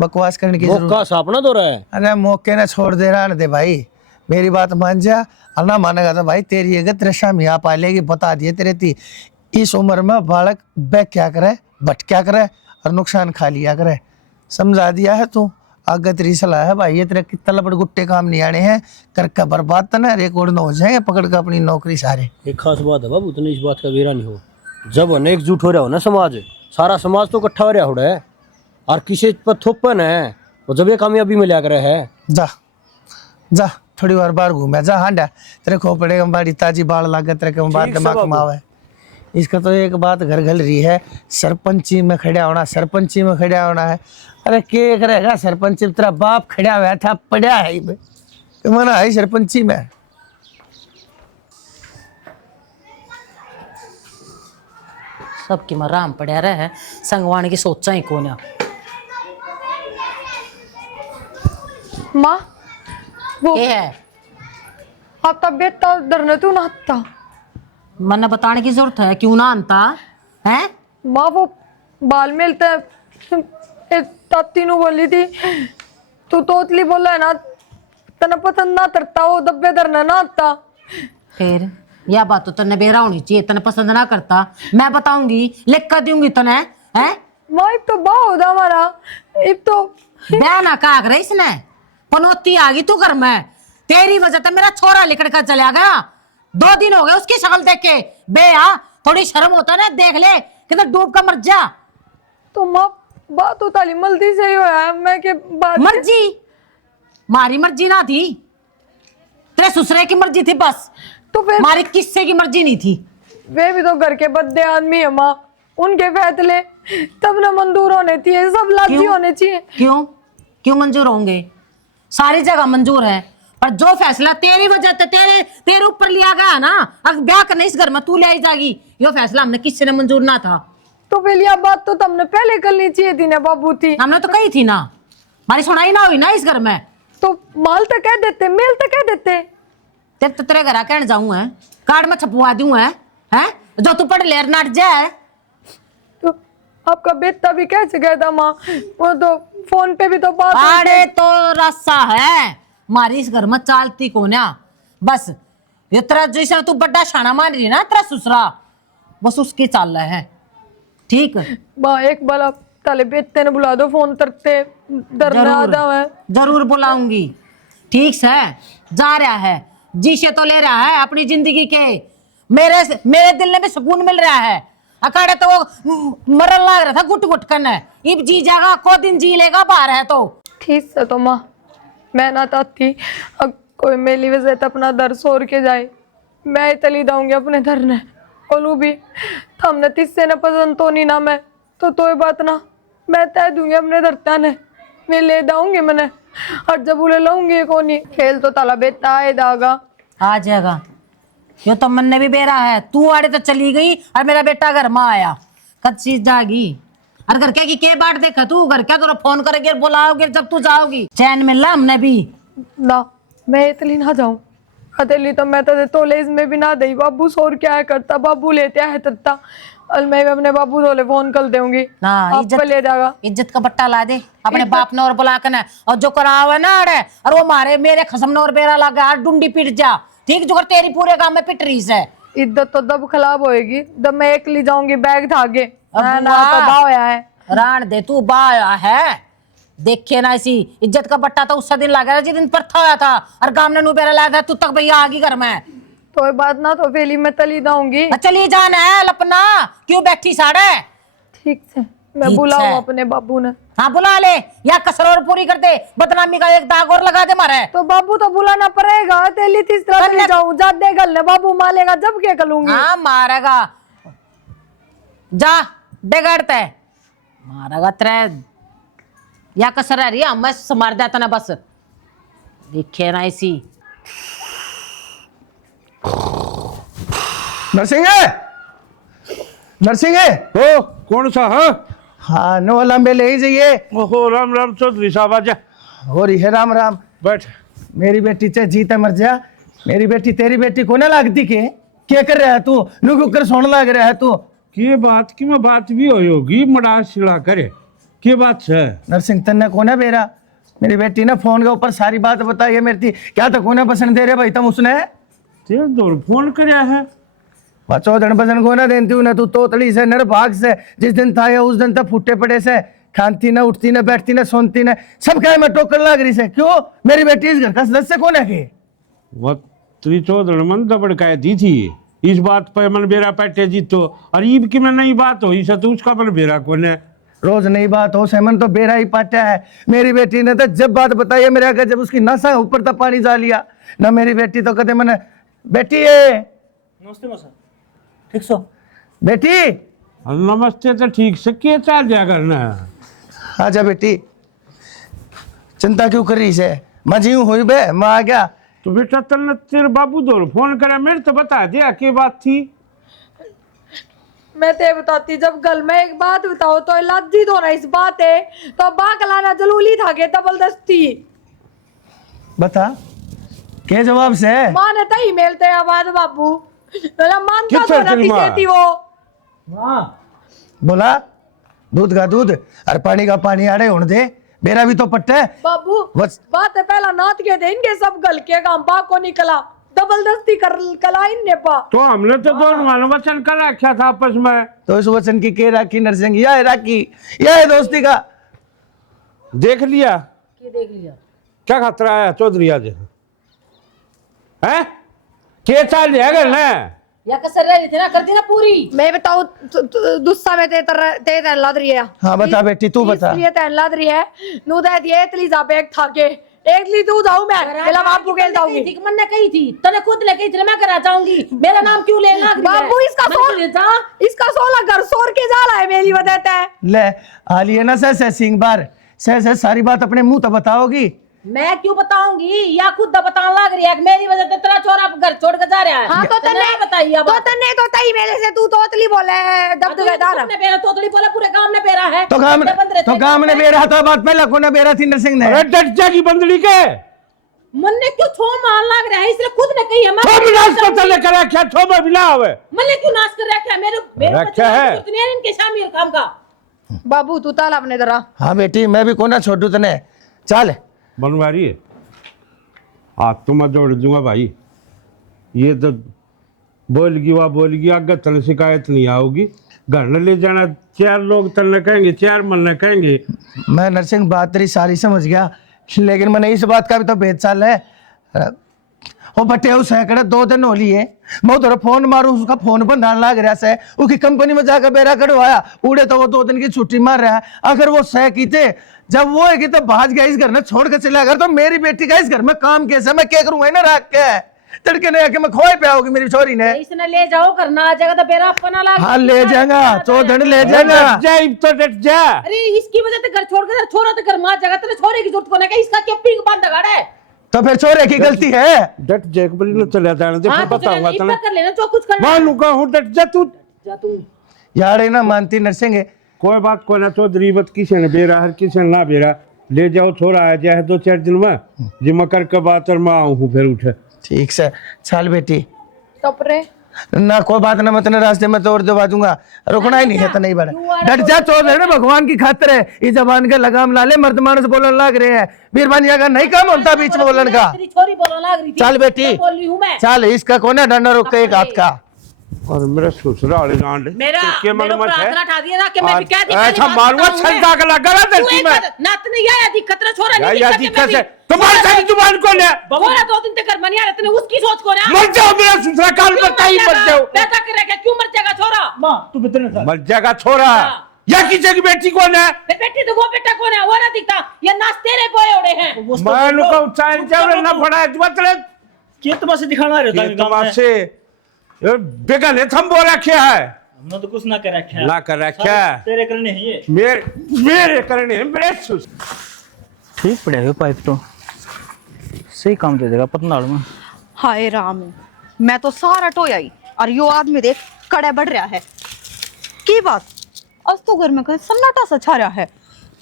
बकवास करने की जरूरत। मौका सापना तो रहा है। अरे मौके ना छोड़ दे रहा दे भाई, मेरी बात मान जा। और ना मानेगा तो भाई तेरी अगर तेरे शाम यहाँ पालेगी, बता दिए तेरे थी। इस उम्र में बालक बैग क्या करे, भटक्या करे और नुकसान खा लिया करे, समझा दिया है तू। आगे तेरी सलाह है भाई, ये तेरे कितना लपड़ गुट्टे काम नहीं आने हैं, करके बर्बाद तो ना रिकॉर्ड न हो जाएंगे पकड़ के अपनी नौकरी सारे। एक खास बात है बाबू, तूने इस बात का बेरा नहीं हो। जब उन्हें एकजुट हो रहा हो ना समाज, सारा समाज तो इकट्ठा हो रहा हो रहा है, और किसी पर थोपन है वो जब ये कामयाबी में लिया कर है। जा जा थोड़ी बार बाहर घूमे जा, हांडा तेरे खोपड़े में बड़ी ताजी बाल लागे, तेरे के बात दिमाग कमावे। इसका तो एक बात घर घल रही है, सरपंची में खड़ा होना, सरपंची में खड़ा होना है। अरे के करेगा सरपंची में, तेरा बाप खड़ा हुआ था पड़ा है मना है सरपंची में। सबकी में राम पड़ा रहे है, संगवान की सोचा ही कौन है। माँ वो ये है आप तबियत तो डरने तू ना था। मन्ना बताने की जरूरत है, क्यों ना आनता है। माँ वो बाल मिलते ताती नु बोली थी, तू तोतली बोला है ना, तना पसंद ना करता वो दब्बे डरने ना आता। फिर यह बात तो तने बेरा होनी चाहिए, तने पसंद ना करता मैं बताऊंगी, लिख कर दूंगी तने है। माँ एक तो बाह होता हमारा, एक तो ब्याह ना कहा करे इसने, पनौती आ गई तू घर में, तेरी वजह से मेरा छोरा लिकड़ कर चला गया। 2 दिन हो गए उसकी शक्ल देख के, बे थोड़ी शर्म होता ना, देख ले किधर डूब कर मर जा। तो माँ बात तो ताली मल्दी से ही होया, मैं के बात मर्जी मारी मर्जी ना थी, तेरे ससुरे की मर्जी थी बस, तो फिर मारी किस्से की मर्जी नहीं थी। वे भी तो घर के बद्दे आदमी है माँ, उनके फैसले तब ना मंजूर होने चाहिए, सब लाजी क्यों? होने चाहिए। क्यों क्यों मंजूर होंगे, सारी जगह मंजूर है, पर जो फैसला तेरी वजह से तेरे ऊपर लिया गया ना, अगर ब्याह करने इस घर में तू ले आई जाएगी, ये फैसला हमने किसी ने मंजूर ना था। तो फिर यह बात तो तुमने पहले करनी चाहिए थी ना बाबू थी। हमने तो कही थी ना, हमारी सुनाई ना हुई ना इस घर में। तो माल तो कह देते, मेल तो कह देते। तेरे घर कहने जाऊं है, कार्ड में छपवा दूं है जो तू पढ़ ले नाट जाए। तो आपका बेटा भी कैसे गया था माँ, वो तो फोन पे भी तो बात अरे तो रास्ता है, मारी इस घर में चालती को ना, बस ये तेरा जैसा तू बड़ा शाना मान रही ना, तेरा ससुरा बस उसकी चाल रहा है। ठीक है बा एक बार आप ताले बेटे ने बुला दो, फोन करते डरना आदा है। जरूर बुलाऊंगी, ठीक से जा रहा है, जीशे तो ले रहा है अपनी जिंदगी के, मेरे दिल में भी सुकून मिल रहा है। अकाड़े तो वो मरन लग रहा था गुट गुट करने, इब जी जाएगा को दिन जी लेगा बाहर है तो। ठीक है तो माँ मैं ना चाहती अब कोई मेरी वजह से अपना दर सोर के जाए, मैं तली दाऊंगी अपने दर ने, बोलू भी हमने तिस्से न पसंद तो नहीं ना, मैं तो बात ना, मैं तय दूंगी अपने दरता ने, मैं ले दाऊंगी मैंने, और जब उले लाऊंगी को नहीं खेल तो ताला बेटा आए दागा आ जाएगा। यो तो मन ने भी बेरा है, तू आड़े तो चली गई और मेरा बेटा घर में आया, कद चीज जागी। और घर क्या की के बाट देखा तू, घर क्या करो फोन करेगे बुलाओगे जब तू जाओगी, चैन मिलना हमने भी ना, मैं इतनी ना जाऊं अतेली तो मैं तो तोले इसमें भी ना दई, बाबू सोर क्या है करता, बाबू लेते है तरता, और मैं भी अपने बाबू तोले फोन कर दूंगी ना, आप पे ले जाएगा। इज्जत का बट्टा ला दे अपने बाप ने और बुला के ना, और जो करावा है ना अड़े, और वो मारे मेरे खसम ने और बेरा लगा डुंडी पिट जा, ठीक जो कर तेरी पूरे काम में पिट रही है। इज्जत तो दब खराब होएगी जब मैं एक ली जाऊंगी बैग धागे, अब ना तो बा होया है। रान दे तू बाया है, देखे ना ऐसी इज्जत का बट्टा तो उस दिन लगा जिस दिन पर था था, और गांव ने बेरा लाया था, तू तक भैया आ गई घर में, तो ये बात ना तो फेली में तली दाऊंगी। चली जाना है लपना, क्यों बैठी साड़े। ठीक से मैं ठीक बुलाऊं है। अपने बाबू ने, हाँ बुला ले, या कसर और पूरी कर दे, बदनामी का एक दाग और लगा दे मारे। तो बाबू तो बुलाना पड़ेगा, तेली तीसरा ले जाऊं जादे गल ने बाबू मालेगा जब क्या करूंगी। हाँ मारेगा, जा बेगड़ते मारेगा तेरे, या कसर रही है मैं मार देता ना बस, देखे ना ऐसी। नरसिंह नरसिंह ओ कौन सा है? हाँ नो लंबे ले ही जाइए। ओहो राम राम चौधरी साहब आजा, हो रही है राम राम। बैठ। मेरी बेटी चाहे जीता मर जा, मेरी बेटी तेरी बेटी को ना लगती के क्या कर रहा है तू, नुक कर सोने लग रहा है तू। की बात की मैं बात भी होगी मड़ा सिड़ा करे, की बात है? नरसिंह तन्ने कोने बेरा मेरी बेटी ने फोन के ऊपर सारी बात बताई है मेरी थी क्या तो कोने पसंद दे रहे भाई तुम उसने ते दो फोन करया है बचो धन बजन को ना देती हूँ ना तू तोतली से नर भाग से जिस दिन था या उस दिन तक फुटे पड़े से खाती न उठती न बैठती न सोनती न सब क्या मैं टोकर लाग रही से क्यों मेरी बेटी इस घर का सदस्य कौन है के वो तेरी चौधरी मन दबड़ का दी थी इस बात पर मन बेरा पैटे जीतो और ईब की में नई बात हो इसे तो उसका मन बेरा कौन है? रोज नई बात हो सेमन तो बेरा ही पाटा है मेरी बेटी ने तो जब बात बताई है मेरे आगे जब उसकी नसा ऊपर तक पानी जा लिया ना मेरी बेटी तो कहते मैंने बेटी है नमस्ते मौसा ठीक सो बेटी नमस्ते तो ठीक से के चाल जा करना आजा बेटी चिंता क्यों कर रही से मैं जी हुई बे मैं आ गया तो बेटा तन्ने तेरे बाबू दो फोन करा मेरे तो बता दिया के बात थी। मैं ते बताती जब गल में एक बात बताओ तो लाजी दो ना इस बात है तो बाकलाना जलूली था के जबरदस्ती बता क्या जवाब से माँ ने तही मेलते आवाज बाबू मेरा मानता किस तो ना तेरी माँ? थी वो बोला दूध का दूध और पानी का पानी आड़े होने दे मेरा भी तो पट्टा है बाबू बस बात है पहला नाथ के दे इनके सब गल के काम बा को निकला जबरदस्ती कर कला इनने पा तो हमने तो दोनों मानो वचन कर रखा था आपस में। तो इस वचन की के राखी नरसिंह यह है राखी यह है दोस्ती का देख लिया देख लिया क्या खतरा है चौधरी आज है के चाल जाएगा ना या कसर रही थी ना करती ना पूरी मैं बताऊं गुस्सा में ते लद रही है हाँ बता बेटी तू बता इसलिए ते लद रही है नु दे दिए इतली जा बैग था के एक ली तू जाऊं मैं मेरा बापू के जाऊंगी थी मन ने कही थी तने खुद ले कही थी मैं करा जाऊंगी मेरा नाम क्यों लेना बाबू इसका 16 घर सोर के जाला है मेरी वजह है ले आ लिए ना सह सिंह बार सह सारी बात अपने मुंह तो बताओगी मैं क्यों बताऊंगी या खुद बताने लग रही है कि मेरी वजह से तेरा छोरा घर छोड़ के जा रहा है। हाँ तो तने बताइए अब तो तने तो तई मेरे से तू तोतली बोले है दबदबेदार ने बेरा तोतली बोला पूरे गांव ने बेरा है तो काम ने बेरा था बात पहला कोना बेरा थी नरसिंह ने अरे डट जागी बंदली के मन ने क्यों छो मार लग रहा है इसलिए खुद ने कही है तो विनाश को तले करा क्या छो में बिना आवे मन ने क्यों नाश कर रखा है मेरे रखा है इतने इनके शामिल काम का बाबू तू ताल अपने जरा हाँ बेटी मैं भी कोना छोड़ू तने चल बनवारी है हाँ तुम जोड़ दूंगा भाई ये तो बोलगी आगे तल शिकायत नहीं आओगी घर न ले जाना 4 लोग तल कहेंगे 4 मन न कहेंगे। मैं नरसिंह बात तेरी सारी समझ गया लेकिन मैंने इस बात का भी तो भेद चाल है वो बटे उस सैकड़े 2 दिन हो लिए मैं उधर फोन मारू उसका फोन पर डाल लाग रहा से उसकी कंपनी में जाकर बेरा कटवाया उड़े तो वो 2 दिन की छुट्टी मार रहा है आखिर वो सह की थे जब वो है कि तो भाज गया इस घर में छोड़ के चला गया तो मेरी बेटी का इस घर में काम कैसे मैं क्या करूंगा इन्हें रख के तड़के ने आके मैं खोए पे आओगी मेरी छोरी ने इसने ले जाओ करना आ जाएगा तो बेरा अपना ला हाँ ले जाएगा 2 दिन ले जाएगा डट जा इब तो डट जा अरे इसकी वजह से घर छोड़ के छोरा तो घर में आ जाएगा तेरे छोरे की जरूरत को नहीं इसका क्या पिंग बांध दगाड़ा है तो फिर छोरे की गलती है डट जा एक बार न चला जाने दे हाँ फिर तो बताऊंगा इतना कर लेना जो कुछ करना मान लूंगा हूँ डट जा तू जा तू यार ये ना मानती नरसिंह कोई बात को ना चौधरी बत किसी ने बेरा हर किसी ने ना बेरा ले जाओ थोड़ा आ जाए 2-4 दिन में जिम्मा करके बात और मैं आऊँ हूँ फिर उठे ठीक से चल बेटी तपरे ना कोई बात ना मैं तेने रास्ते में तोड़ दबा दूंगा रुकना ही नहीं है तो नहीं बड़ा डट जा चोर है ना भगवान की खातिर है इस जबान के लगाम ला ले मर्द मानस बोलने लग रहे हैं बीरबानिया का नहीं काम होता बीच में बोलने का तेरी छोरी बोलने लग रही थी चल बेटी बोल रही हूँ मैं चल इसका कोना डंडा रोक के एक हाथ का और मेरा ससुराल गांड मेरा के मन मेरे मत ऊपर है हाथ उठा दिया ना कि मैं भी क्या दी ऐसा मारूंगा छंदा का लगा रहा धरती में नात ने या दिक्कत रे छोरा नहीं या दिक्कत है तुम्हारी सारी जुबान कौन है छोरा 2 दिन तक घर में नहीं आ रहा तूने उसकी सोच कौन है मर जाओ मेरा ससुरा काल बताई मर जाओ पैदा कर रहा क्यों मर जाएगा छोरा माँ तू बितने था मर जाएगा छोरा या किसी की बेटी कौन है फिर बेटी तो वो बेटा कौन है वो ना दिखता ये नाच तेरे बोए उड़े हैं मैं लुका चाल चावल ना पड़ा मतलब क्या तमाशे दिखाना रहता है गांव में से बेगन है थम बोल रखे है हमने तो कुछ ना कर रखा है ना कर रखा है तेरे करने है ये मेरे करने मेरे सुस ठीक पड़ेगा पाइप तो सही काम दे देगा पतनाड़ में हाय राम मैं तो सारा टोया ही और यो आदमी देख कड़े बढ़ रहा है की बात आज तो घर में कहीं सन्नाटा सा छा रहा है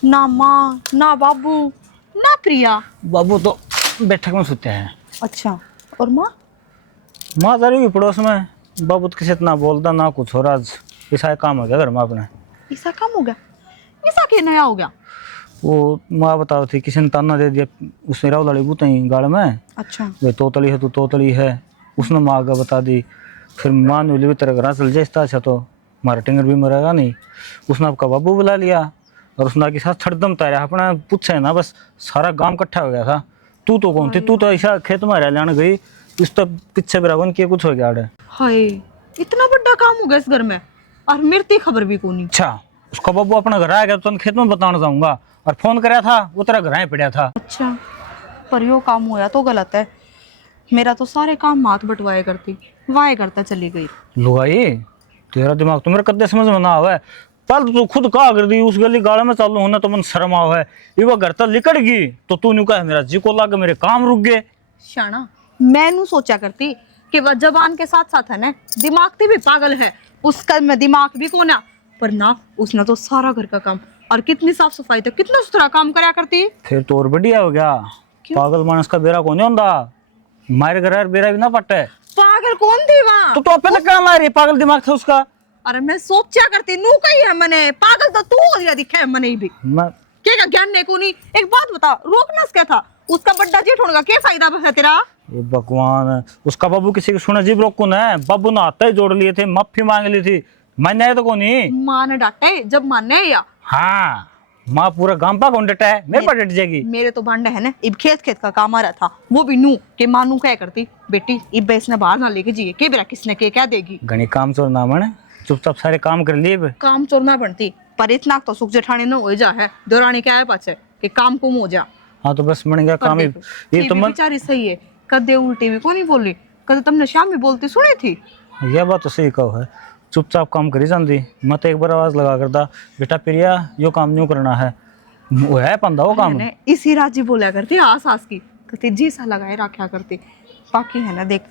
ना माँ ना बाबू ना प्रिया बाबू तो बैठक में सोते हैं अच्छा और माँ माँ जरूर भी पड़ोस में बाबू तो किसी इतना बोलता ना कुछ हो रहा ऐसा काम हो गया घर में अपने ऐसा काम हो गया ऐसा क्या नया हो गया? वो माँ बताओ थी किसी ने ताना दे दिया उसने राव लड़ी बूते गाड़ में, अच्छा वे तोतली है तो तोतली है, उसने माँ का बता दी। फिर माँ ने बोली तेरा घर चल जाए अच्छा तो हमारा टिंगर भी मरेगा नहीं। उसने आपका बाबू बुला लिया और उसने आगे साथ छड़दम तारा अपना पूछे ना, बस सारा गांव इकट्ठा हो गया था। तू तो कौन थी, तू तो ऐसा खेत में रह लेने गई, इस तो पीछे बराबर किया कुछ हो गया आड़े। हाय, इतना बड़ा काम हो गया इस घर में और मेरे तो खबर भी कोनी। अच्छा उसका बाबू अपना घर आ गया तो खेत में बताना चाहूंगा, और फोन कराया था वो तेरा घर ही पड़ा था। अच्छा, पर यो काम होया तो गलत है। मेरा तो सारे काम हाथ बटवाए करती, वाए करता चली गई। लुगाई तेरा दिमाग तो मेरे कद्दे समझ में ना आवे। पल तू खुद कहा कर दी उस गली गाड़ा में चालू होना तो मन शर्म आवे, ये वो घर तक लिकड़ गई तो तू न्यू कहा मेरा जी को लग मेरे काम रुक गए। शाना, मैं नू सोचा करती कि वह जबान के साथ साथ है ना दिमाग से भी पागल है, उसका में दिमाग भी कोना, पर ना उसने तो सारा घर का काम और कितनी साफ सफाई तो कितना सुथरा काम करा करती। फिर तो और बढ़िया हो गया। पागल मानस का बेरा कौन होता, मारे घर बेरा भी ना पट्टे। पागल कौन थी वहाँ? तो अपने तक क्या मारी, पागल दिमाग था उसका। अरे मैं सोचा करती नू कही है मने, पागल तो तू हो गया दिखा है मने भी। मैं क्या का ज्ञान नहीं को नहीं। एक बात बता, रोकना क्या था? उसका बड्डा जेठ होने का क्या फायदा है तेरा? ये भगवान, उसका बाबू किसी के सुना जीव रोक है, बाबू ने हाथ ही जोड़ लिए थे, माफी मांग ली थी, मैंने तो कौन नहीं। माँ ने डांटा है जब मानने या? हाँ माँ पूरा गांव पा कौन डटा है, मेरे पर डट जाएगी। मेरे तो भांडे है ना, इब खेत खेत का काम आ रहा था, वो भी नू के मानू क्या करती बेटी इब बेसने बाहर ना लेके जाइए के बेरा किसने के क्या देगी। घनी काम चोर ना बने, चुपचाप सारे काम कर लिए बे। काम चोर ना बनती, पर इतना तो सुख जेठानी न हो जा है, दौरानी क्या है पाछे कि काम कुम हो जा। हाँ तो बस बन गया काम ही। ये तो मन बेचारी सही है, कदे उल्टी भी कोनी बोली, कदे तुमने शाम में बोलती सुनी थी। यह बात तो सही कहो है, चुपचाप काम करी जाती, मत एक बार आवाज लगा करता बेटा प्रिया यो काम न्यू करना है, वो है पंदा वो काम। है इसी राजी बोला करती आस आस की कहती जी सा लगाए रखा करती। बाकी है ना देख,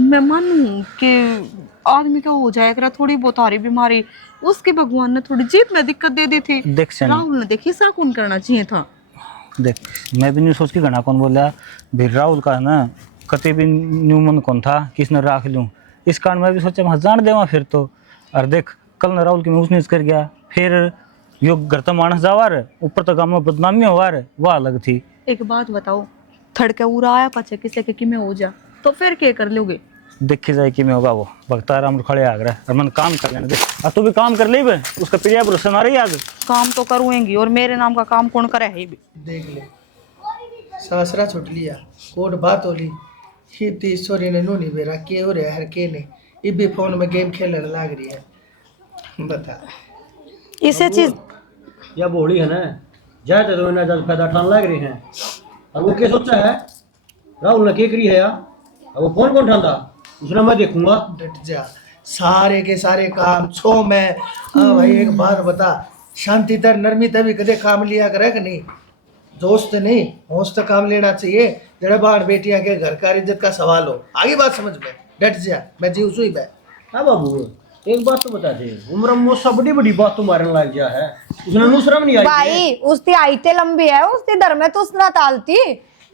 मैं मानूं कि आदमी का हो जाए करा थोड़ी बहुत हारी बीमारी, उसके भगवान ने थोड़ी जीप में दिक्कत दे दी थी। देख सनी, राहुल ने देखी सा कौन करना चाहिए था। देख मैं भी नहीं सोच के घना कौन बोला, भी राहुल का है ना कति भी न्यू मन कौन था किसने राख लूँ, इस कारण मैं भी सोचा मैं जान देवा फिर तो। और देख कल न राहुल की मैं उसने कर गया, फिर यो घर तो मानस जावार ऊपर तो गाँव में बदनामी होवार, वह अलग थी। एक बात बताओ, थड़के उड़ा आया पाछे किसे के कि मैं हो जा तो फिर क्या कर लोगे? देखी जाए कि मैं होगा वो भगता राम खड़े आ गए और मन काम कर लेने दे। अब तू भी काम कर ले बे, उसका प्रिया भरोसा ना रही आज। काम तो करूँगी और मेरे नाम का काम कौन करे है भी। देख ले सासरा छुट लिया कोट बात होली ही तीसरी ने नूनी बेरा के हो रहा हर के ने ये भी फोन में गेम खेलने लाग रही है। बता इसे चीज या बोली है ना, जाए तो ना जब पैदा ठान लग रही हैं, और वो क्या सोचा है राहुल ने क्या करी है यार, अब वो कौन ठानता उसने मैं देखूंगा। डट जा, सारे के सारे काम छो में। भाई एक बात बता, शांति तर नरमी तभी कदे काम लिया करे कि नहीं, दोस्त नहीं होश तो काम लेना चाहिए। जरा बाहर बेटियां के घर का इज्जत का सवाल हो, आगे बात समझ में। डट जा, मैं जीव सुई बै। हाँ बाबू एक बात तो बता दे, उम्र में सब बड़ी बड़ी बात तुम्हारे लग गया है, उसने नु शर्म नहीं आई। भाई उसकी आयते लंबी है, उसकी दर में तो उसना तालती,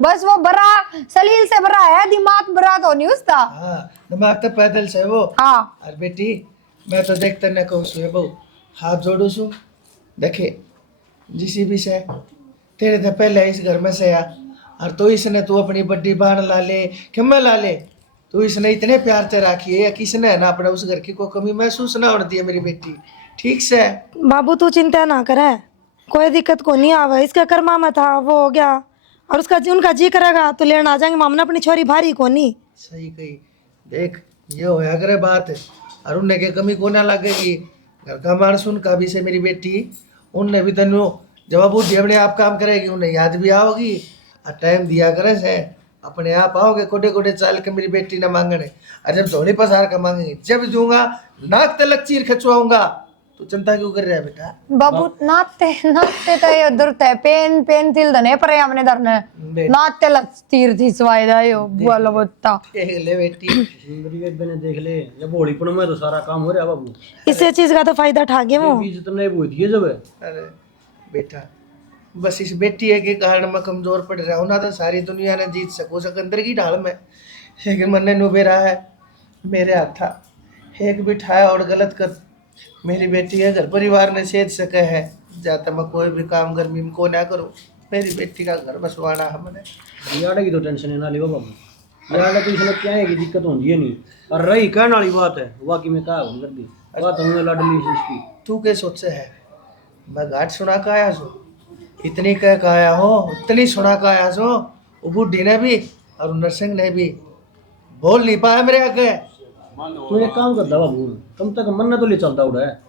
बस वो बड़ा सलील से भरा है, दिमाग भरा तो नहीं उसका। हाँ दिमाग तो पैदल से वो। हाँ और बेटी मैं तो देखते न कहूँ सु बहु हाथ जोड़ू सु, देखे जिसी भी से तेरे तो पहले इस घर में से आ, और तो इसने तू अपनी बड्डी बहन ला ले कि मैं ला ले, तू इसने इतने प्यार से राखी है, किसने है ना अपने उस घर की कोई कमी महसूस ना होती है मेरी बेटी। ठीक से बाबू तू चिंता ना करे, कोई दिक्कत को नहीं आवा, इसका कर्मा में था वो हो गया, और उसका उनका जी करेगा तो लेने आ जाएंगे, मामना अपनी छोरी भारी को नहीं। सही कही, देख ये हो अगर बात और उनने के कमी को ना लगेगी, घर का मानस उनका भी से मेरी बेटी, उनने भी तेन जब बुद्धि अपने आप काम करेगी, उन्हें याद भी आओगी और टाइम दिया करे से अपने आप आओगे कोडे कोडे चाल के मेरी बेटी ना मांगने। और जब झोली पसार का मांगेंगे जब दूंगा, नाक तलक चीर खचवाऊंगा, तो चिंता क्यों कर रहा है बेटा? बाबू नाते नाते तो ये दुरते पेन पेन तिल दने पर हमने दरने नाते लग तीर थी सवाई दा यो बोला बत्ता देख ले बेटी, जिंदगी एक बने देख ले, जब होलीपन में तो सारा काम हो रहा है बाबू, इसे चीज का तो फायदा ठागे वो। इज्जत नहीं बुझी है जब। अरे बेटा बस इस बेटी है के कारण मैं कमजोर पड़ रहा हूँ ना, तो सारी दुनिया ने जीत सको सकंदर की ढाल में। एक मन ने नुबेरा है मेरे हाथ था, एक बिठाया और गलत कर मेरी बेटी है, घर परिवार ने सेज सके है, जाता मैं कोई भी काम गर्मी में को ना करूँ, मेरी बेटी का घर बसवाना है मैंने। यार की तो टेंशन है ना लियो बाबू, यार तो इसमें क्या है कि दिक्कत होती है नहीं, और रही कहने वाली बात है बाकी में क्या कर दी बात हूँ लाडली से इसकी। तू क्या सोचे है, मैं घाट सुना का आया सो, इतनी कह का आया हो, उतनी सुना का आया सो, वो बुढ़ी ने भी और नरसिंह ने भी बोल नहीं पाया मेरे आगे। तू एक काम कर दवा भूल, कम तक मन तो ले चलता उड़ा है।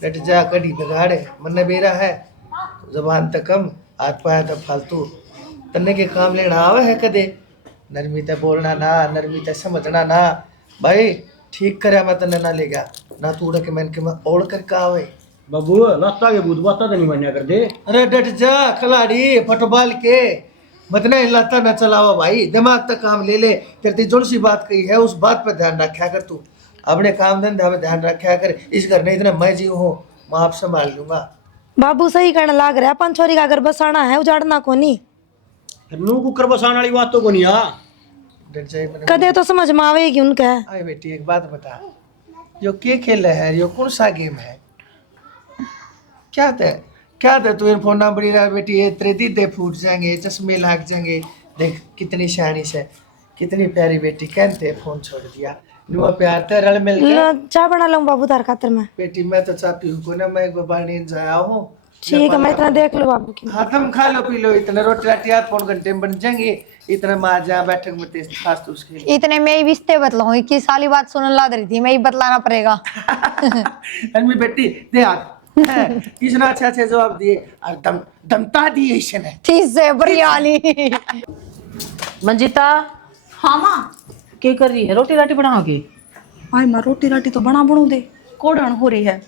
डट जा कड़ी बिगाड़े, मन बेरा है, जबान तक कम हाथ पाया तो फालतू, तन्ने के काम लेना आवे है कदे, नरमी ते बोलना ना, नरमी ते समझना ना, भाई ठीक करे मैं तन्ने ना लेगा ना, तू उड़ के मैंने के मैं ओढ़ कर का आवे। बाबू लाता के भूत बाता तो नहीं मान्या कर दे। अरे डट जा खिलाड़ी फुटबॉल के, मत ना लाता ना चलावा भाई, दिमाग तक काम ले ले, तेरी जोड़ सी बात कही है उस बात पर ध्यान रखा कर, तू अपने काम धंधे में ध्यान रखा कर, इस घर में इतना मैं जीव हूँ, मैं आप संभाल लूंगा। बाबू सही कहने लाग रहा है, अपन छोरी का घर बसाना है, उजाड़ना को नहीं। नू कुकर बसाने वाली बात तो को नहीं आ। डट जाए मैंने कदे तो समझ में आवेगी उनके। आए बेटी एक बात बता, यो के खेल है, यो कौन सा गेम है, क्या थे तू इन फोन ना बड़ी रहा बेटी, ये तेरे दीदे फूट जाएंगे, चश्मे लाग जाएंगे, देख कितनी शानी से, कितनी प्यारी बेटी, कहते फोन छोड़ दिया, नुआ प्यार ते रल मिल के। चाय बना लूं बाबू तार खातर में। बेटी मैं तो चाह पीऊ को ना, मैं एक बार नींद जाया हूँ। ठीक है, मैं इतना देख लो बाबू की। हाँ तुम खा लो पी लो, इतने रोटी राटी यार पौन घंटे में बन जाएंगे, इतने माँ जहाँ बैठक में तेज खास तो उसके लिए। इतने में ही रिश्ते बतलाऊं, 21 साल की बात सुनने लग रही थी, मैं ही बतलाना पड़ेगा। अन्वी बेटी दे यार, इसने अच्छे अच्छे जवाब दिए और दमता दिए इसने। 30 से बरियाली। मंजिता हाँ माँ, क्या कर रही है, रोटी राटी बनाओगे? आई माँ रोटी राटी तो बना बनू दे, कोड़न हो रही है।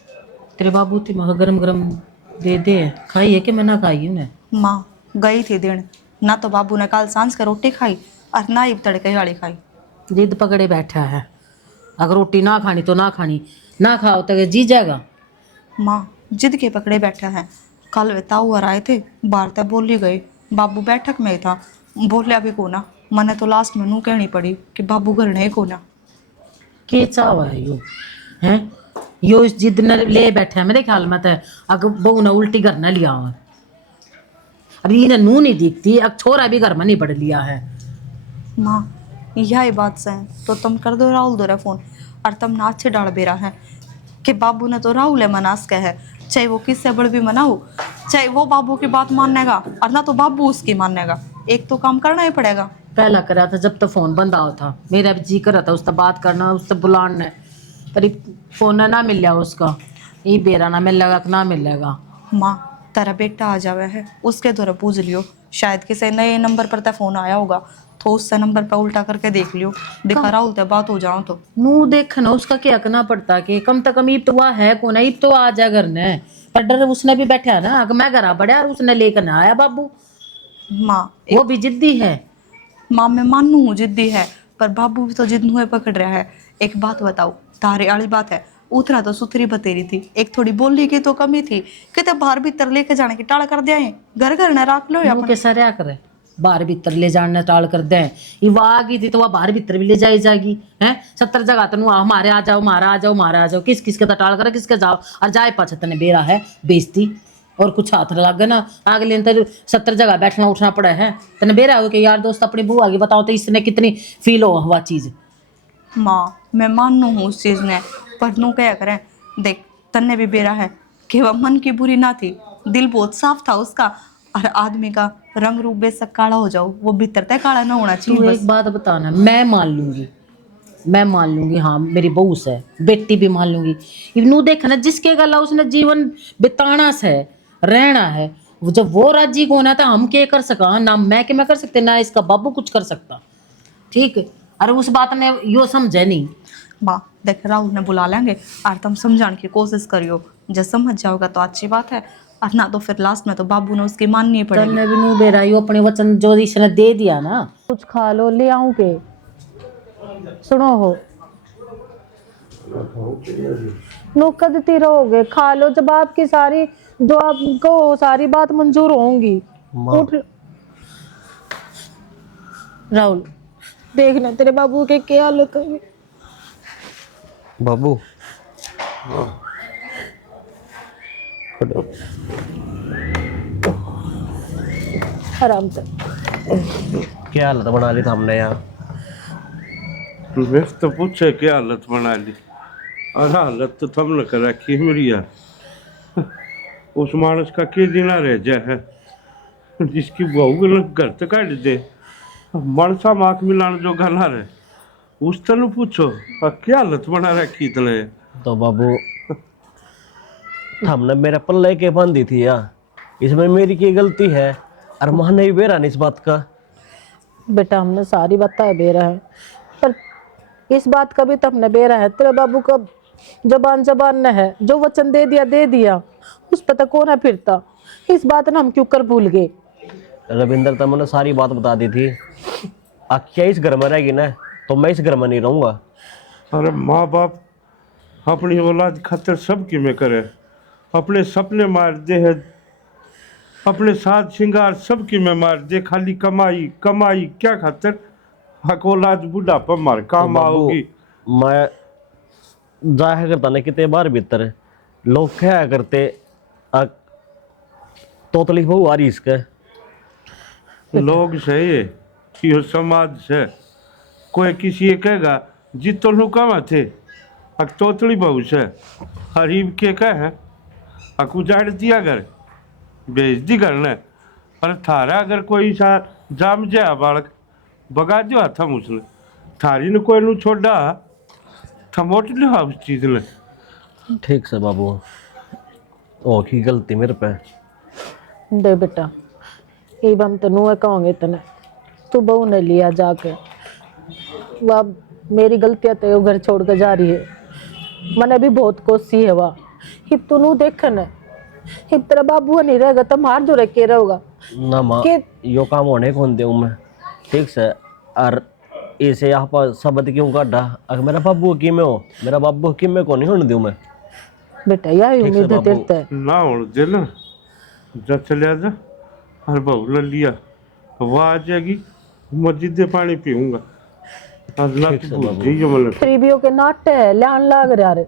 तेरे बाबू थी मगर गरम गरम दे दे, खाई है कि मैं ना खाई हूँ? माँ गई थी दिन, ना तो बाबू ने कल सांझ का रोटी खाई और ना ही तड़के वाली खाई। जिद पकड़े बैठा है, अगर रोटी ना खानी तो ना खानी, ना खाओ तो जी जाएगा। माँ जिद के पकड़े बैठा है, कल वे ताऊर आए थे, बाहर तक बोली गए, बाबू बैठक में ही था, बोलिया भी को ना, मैंने तो लास्ट में नू कहनी पड़ी कि बाबू घर नहीं को ना। के चावा है यो, हैं यो इस जिद न ले बैठा है मेरे ख्याल में, तो अगर बहू ने उल्टी घर न लिया हो, अरे इन्हें नू नहीं दिखती, अब छोरा भी घर में नहीं पढ़ लिया है। माँ यही बात से तो तुम कर दो राहुल दो फोन, और तुम नाच से डाल बेरा है कि बाबू ने तो राहुल है मनास का है, चाहे वो किससे बड़ भी मनाओ, चाहे वो बाबू की बात मानेगा और ना तो बाबू उसकी मानेगा, एक तो काम करना ही पड़ेगा। पहला करा था जब तो फोन बंद आओ था, मेरा भी जी करा था उससे बात करना, उससे बुलाना, पर फोन ना मिल लिया उसका, ये बेरा ना मिल लगा ना मिलेगा। माँ तेरा बेटा आ जावे है, उसके द्वारा पूछ लियो, शायद किसी नए नंबर पर फोन आया होगा, तो उससे नंबर पर उल्टा करके देख लियो, दिखा राहुल ते बात हो जाओ तो। नू देखना उसका क्या करना पड़ता कि कम से कम ईब तो वह है कौन, ईब तो आ जा घर ने, पर डर उसने भी बैठा ना, अगर मैं घर आ बढ़िया और उसने लेकर ना आया बाबू, माँ वो भी जिद्दी है। माँ मैं मानू हूँ जिद्दी है, पर बाबू भी तो जिद हुए पकड़ रहा है। एक बात बताओ, तारे वाली बात है, उतरा तो सुथरी बतेरी थी, एक थोड़ी बोली की तो कमी थी, कितने बाहर भीतर लेके जाने की टाल कर दिया है, घर घर न रख लो या के सरिया करे, बाहर भीतर ले जाने टाल कर दे, ये वह आ गई थी तो वह बाहर भीतर भी ले जाई जाएगी हैं, 70 जगह तो हमारे आ जाओ, हमारा आ जाओ, हमारा आ जाओ, किस किस के तो टाल करे, किसके जाओ और जाए पाछे तने बेरा है बेइज्जती, और कुछ हाथ लग गए ना अगले तो 70 जगह बैठना उठना पड़ा है, तने बेरा हो कि यार दोस्त अपनी बुआ की बताओ तो इसने कितनी फील हो हुआ चीज। माँ मैं मानू हूँ उस चीज ने, पर नू क्या करें, देख तन्ने भी बेरा है कि वह मन की बुरी ना थी, दिल बहुत साफ था उसका, और आदमी का रंग रूप बेशक काला हो जाओ, वो भीतर तक काला ना होना चाहिए। तू बस एक बात बताना, मैं मान लूंगी हाँ मेरी बहू से, बेटी भी मान लूंगी, इवनू देखना जिसके गला उसने जीवन बिताना से रहना है, वो जब वो राजी को ना था हम क्या कर सका, ना मैं क्या मैं कर सकते, ना इसका बाबू कुछ कर सकता, ठीक है। अरे उस बात ने यो समझे नहीं। माँ देख राहुल ने बुला लेंगे और तुम समझाने की कोशिश करियो, जब समझ जाओगा तो अच्छी बात है, और ना तो फिर लास्ट में तो बाबू ने उसकी माननी पड़ेगी। तन्ने भी नू बेरा यो अपने वचन जो इसने दे दिया ना, कुछ खा लो ले आऊं के, सुनो हो नुक्कड़ देती रहोगे, खा लो, जब आपकी सारी जो आपको सारी बात मंजूर होंगी। उठ राहुल देखना तेरे बाबू के क्या हालत है। बाबू आराम से। क्या हालत बना ली था हमने यार। मैं तो पूछे क्या हालत बना ली, और हालत तो तुमने कर रखी है मेरी यार। उस मानस का क्या देना रह जा है, जिसकी बहू घर तक काट दे, मनसा माख मिलाने जो गला रहे, उस तनु पूछो क्या हालत बना रखी तले। तो बाबू हमने मेरा पल्ले के बांधी थी यार, इसमें मेरी की गलती है और मां नहीं बेरा नहीं इस बात का। बेटा हमने सारी बताए बेरा है, पर इस बात का भी तो हमने बेरा है। तेरे बाबू का जबान न है, जो वचन दे दिया उस पर तो कौन है फिरता। इस बात ने हम क्यों कर भूल गए। रविंदर तुमने सारी बात बता दी थी, क्या इस घर में रहेगी ना तो मैं इस घर में नहीं रहूंगा। अरे माँ बाप अपनी औलाद खातिर सब की में करे, अपने सपने मार दे है, अपने साथ श्रृंगार सब की में मार दे, खाली कमाई कमाई क्या खातिर। हक औलाद बुढ़ापा मार काम आओगी। मैं जाया करता ना कितने बार भीतर लोग क्या करते तोतली बहु आ रही इसके। लोग सही है कि यो समाज से कोई किसी ये कहेगा जितो लुकावा थे अक तोतली बहु से हरीब के कहे अक उजाड़ दिया घर भेज दी घर ने। अरे थारा अगर कोई सा जाम जाया बालक बगा जो थम उसने थारी ने कोई नु छोड़ा थमोट लिया उस चीज ने। ठीक से बाबू ओ की गलती मेरे पे दे बेटा, ये हम तेनू कहोगे तने, तू बहू ने लिया जाके, वह मेरी गलतियां तो घर छोड़ कर जा रही है। मैंने भी बहुत कोशिश है वह हिप तू नू देखन हिप तेरा बाबू नहीं रहेगा तो मार जो रखे रहोगा ना माँ यो काम होने कौन दे मैं। ठीक से और इसे यहाँ पर शब्द क्यों काटा, अगर मेरा बाबू की में हो, मेरा बाबू की में को नहीं होने दूं मैं। बेटा यही ठीक से उम्मीद है बाबू। तेरे से। ना हो दे ना जा चले जा और बहू ले लिया वो आ जाएगी, मस्जिद में पानी पीऊंगा। अल्लाह ठीक की से भूल बाबू। जाइए मतलब गरीबियों के नाटे है लान लाग रहा रे,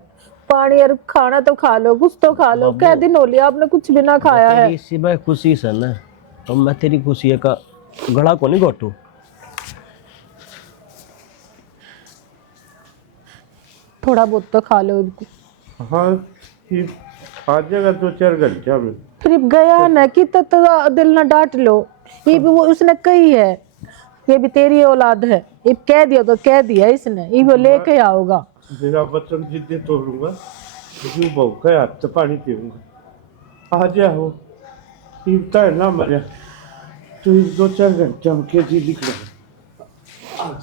पानी और खाना तो खा लो, कुछ तो खा लो। क्या दिन हो लिया आपने कुछ भी ना खाया है। तेरी सिवाय खुशी से ना तो मैं तेरी खुशी का गला को नहीं घोटू। थोड़ा बहुत तो खा लो इनको। हाँ ये आ जाएगा 2-4 घंटे में। फिर गया ना कि तो दिल ना डांट लो, ये भी वो उसने कही है, ये भी तेरी औलाद है, ये कह दिया तो कह दिया इसने, ये वो लेके आओगा। मेरा बच्चन जिद्दे तोड़ूंगा, जो बहू का हाथ से पानी पीऊंगा। आ जाओ पीता है ना मजा तो 2-4 घंटे में के जी लिख रहा।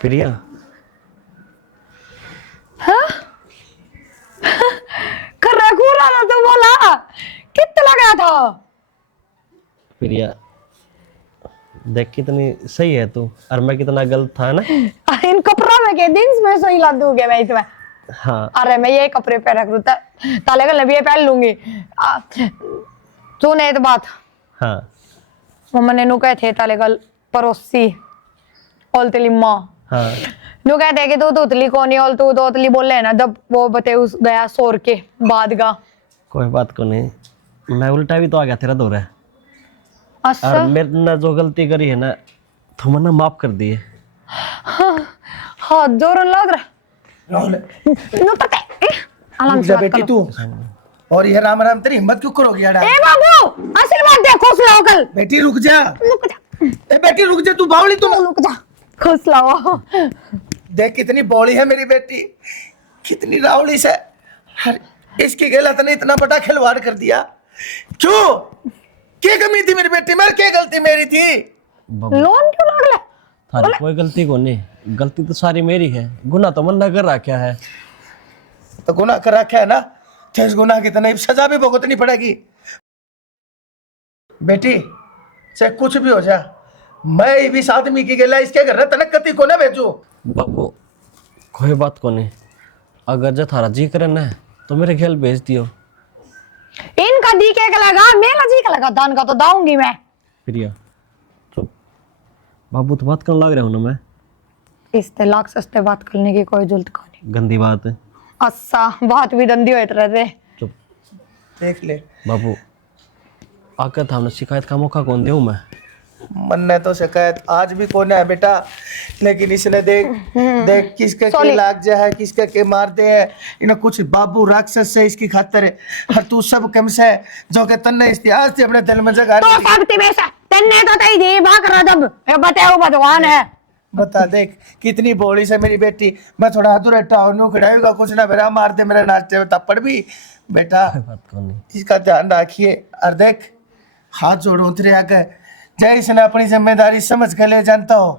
प्रिया कर रहा कूड़ा ना तो बोला कितना लगा था। प्रिया देख कितनी सही है तू और मैं कितना गलत था ना। इन कपड़ों में के दिन में सही ला दूंगे मैं इसमें। हाँ अरे मैं ये कपड़े पहन रख लूँ ताले का लबिया पहन लूंगी। सुन एक बात, हाँ मम्मा ने नु कहे थे ताले का पड़ोसी ओल तेली माँ हाँ नु कहते हैं कि तू तोतली कौन है और तू तोतली बोल रहे ना जब वो बते उस गया सोर के बाद का। कोई बात को नहीं, मैं उल्टा भी तो आ गया तेरा दौरा है। अच्छा और मेरे ने जो गलती करी है ना तुम ना माफ कर दिए। हाँ जोर लग रहा नु पता है आराम से बात बेटी करो। तू और ये राम राम तेरी हिम्मत क्यों करोगी यार। ए बाबू असल बात देखो सुनाओ कल। बेटी रुक जा, रुक जा ए बेटी रुक जा, तू बावली तू रुक जा खुश लाओ। देख कितनी बौली है मेरी बेटी, कितनी रावली से। हर इसकी गलत ने इतना बड़ा खिलवाड़ कर दिया क्यों? क्या कमी थी मेरी बेटी में, क्या गलती मेरी थी? लोन क्यों लग रहा थारी कोई गलती को नहीं, गलती तो सारी मेरी है, गुनाह तो मन कर रखा है। तो गुनाह कर रखा है ना, तो इस गुनाह की तो सजा भी भुगतनी पड़ेगी। बेटी चाहे कुछ भी हो जा, मैं इस आदमी की गला इसके घर तनक कति को ना भेजू। बाबू कोई बात को नहीं, अगर जो थारा जी करे ना तो मेरे ख्याल भेज दियो। इनका दी के लगा मेरा जी का लगा दान का तो दाऊंगी मैं। प्रिया तो बाबू तो बात करने लग रहा हूँ ना मैं। इस लाख सस्ते बात करने की कोई जरूरत नहीं। गंदी बात है। अच्छा बात भी गंदी होती रहते। चुप देख ले। बाबू आकर था हमने शिकायत का मौका कौन दूं मैं? मन ने तो शिकायत आज भी कौन है बेटा, लेकिन इसने देख देख किसका के लाग जा है, किसका के मार दे है, इन्हें कुछ बाबू राक्षस से इसकी खातर है। और तू सब कम से जो के तन्ने इतिहास से अपने दिल में जगह तो शक्ति में से तन्ने तो तई जी भाग रहा जब ये बताओ भगवान है। बता देख कितनी बोली से मेरी बेटी, मैं थोड़ा अधूरा नु खड़ाऊंगा कुछ ना मेरा मार दे मेरे नाचते में थप्पड़ भी बेटा। बात कौन नहीं। इसका ध्यान रखिए। और देख हाथ जोड़ो उतरे आगे, जय इसने अपनी जिम्मेदारी समझ के ले जानता हो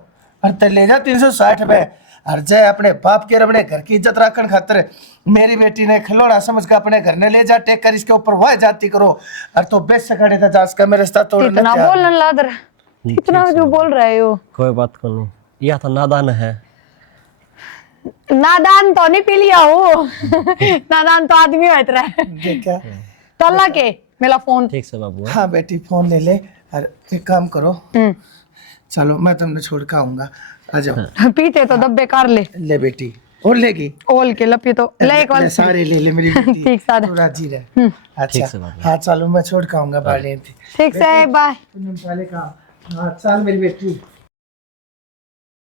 और ते ले जा 360 में। और जय अपने बाप के और अपने घर की इज्जत रखने खातिर मेरी बेटी ने खिलौना समझ के अपने घर ने ले जा, टेक कर इसके ऊपर वाह जाती करो। और तो बेच सकाड़े था जास का मेरे रिश्ता तोड़ इतना बोलने लग रहा, इतना क्यों बोल रहे हो? कोई बात कौन नहीं, यह तो नादान है। नादान तो नहीं पी लिया हो नादान तो आदमी होत रहा है। क्या तल्ला के मेरा फोन। ठीक से बाबू। हाँ बेटी फोन ले ले। और एक काम करो, चलो मैं तुमने छोड़ के आऊंगा, आ जाओ। पीते तो दब्बे कर ले। ले बेटी और लेगी ओल के लपी तो ले एक ले सारे ले ले मेरी बेटी। ठीक सारे। तू राजी रह। अच्छा हाँ चलो मैं छोड़ के आऊंगा बाले। ठीक से बाय। हाँ चल मेरी बेटी।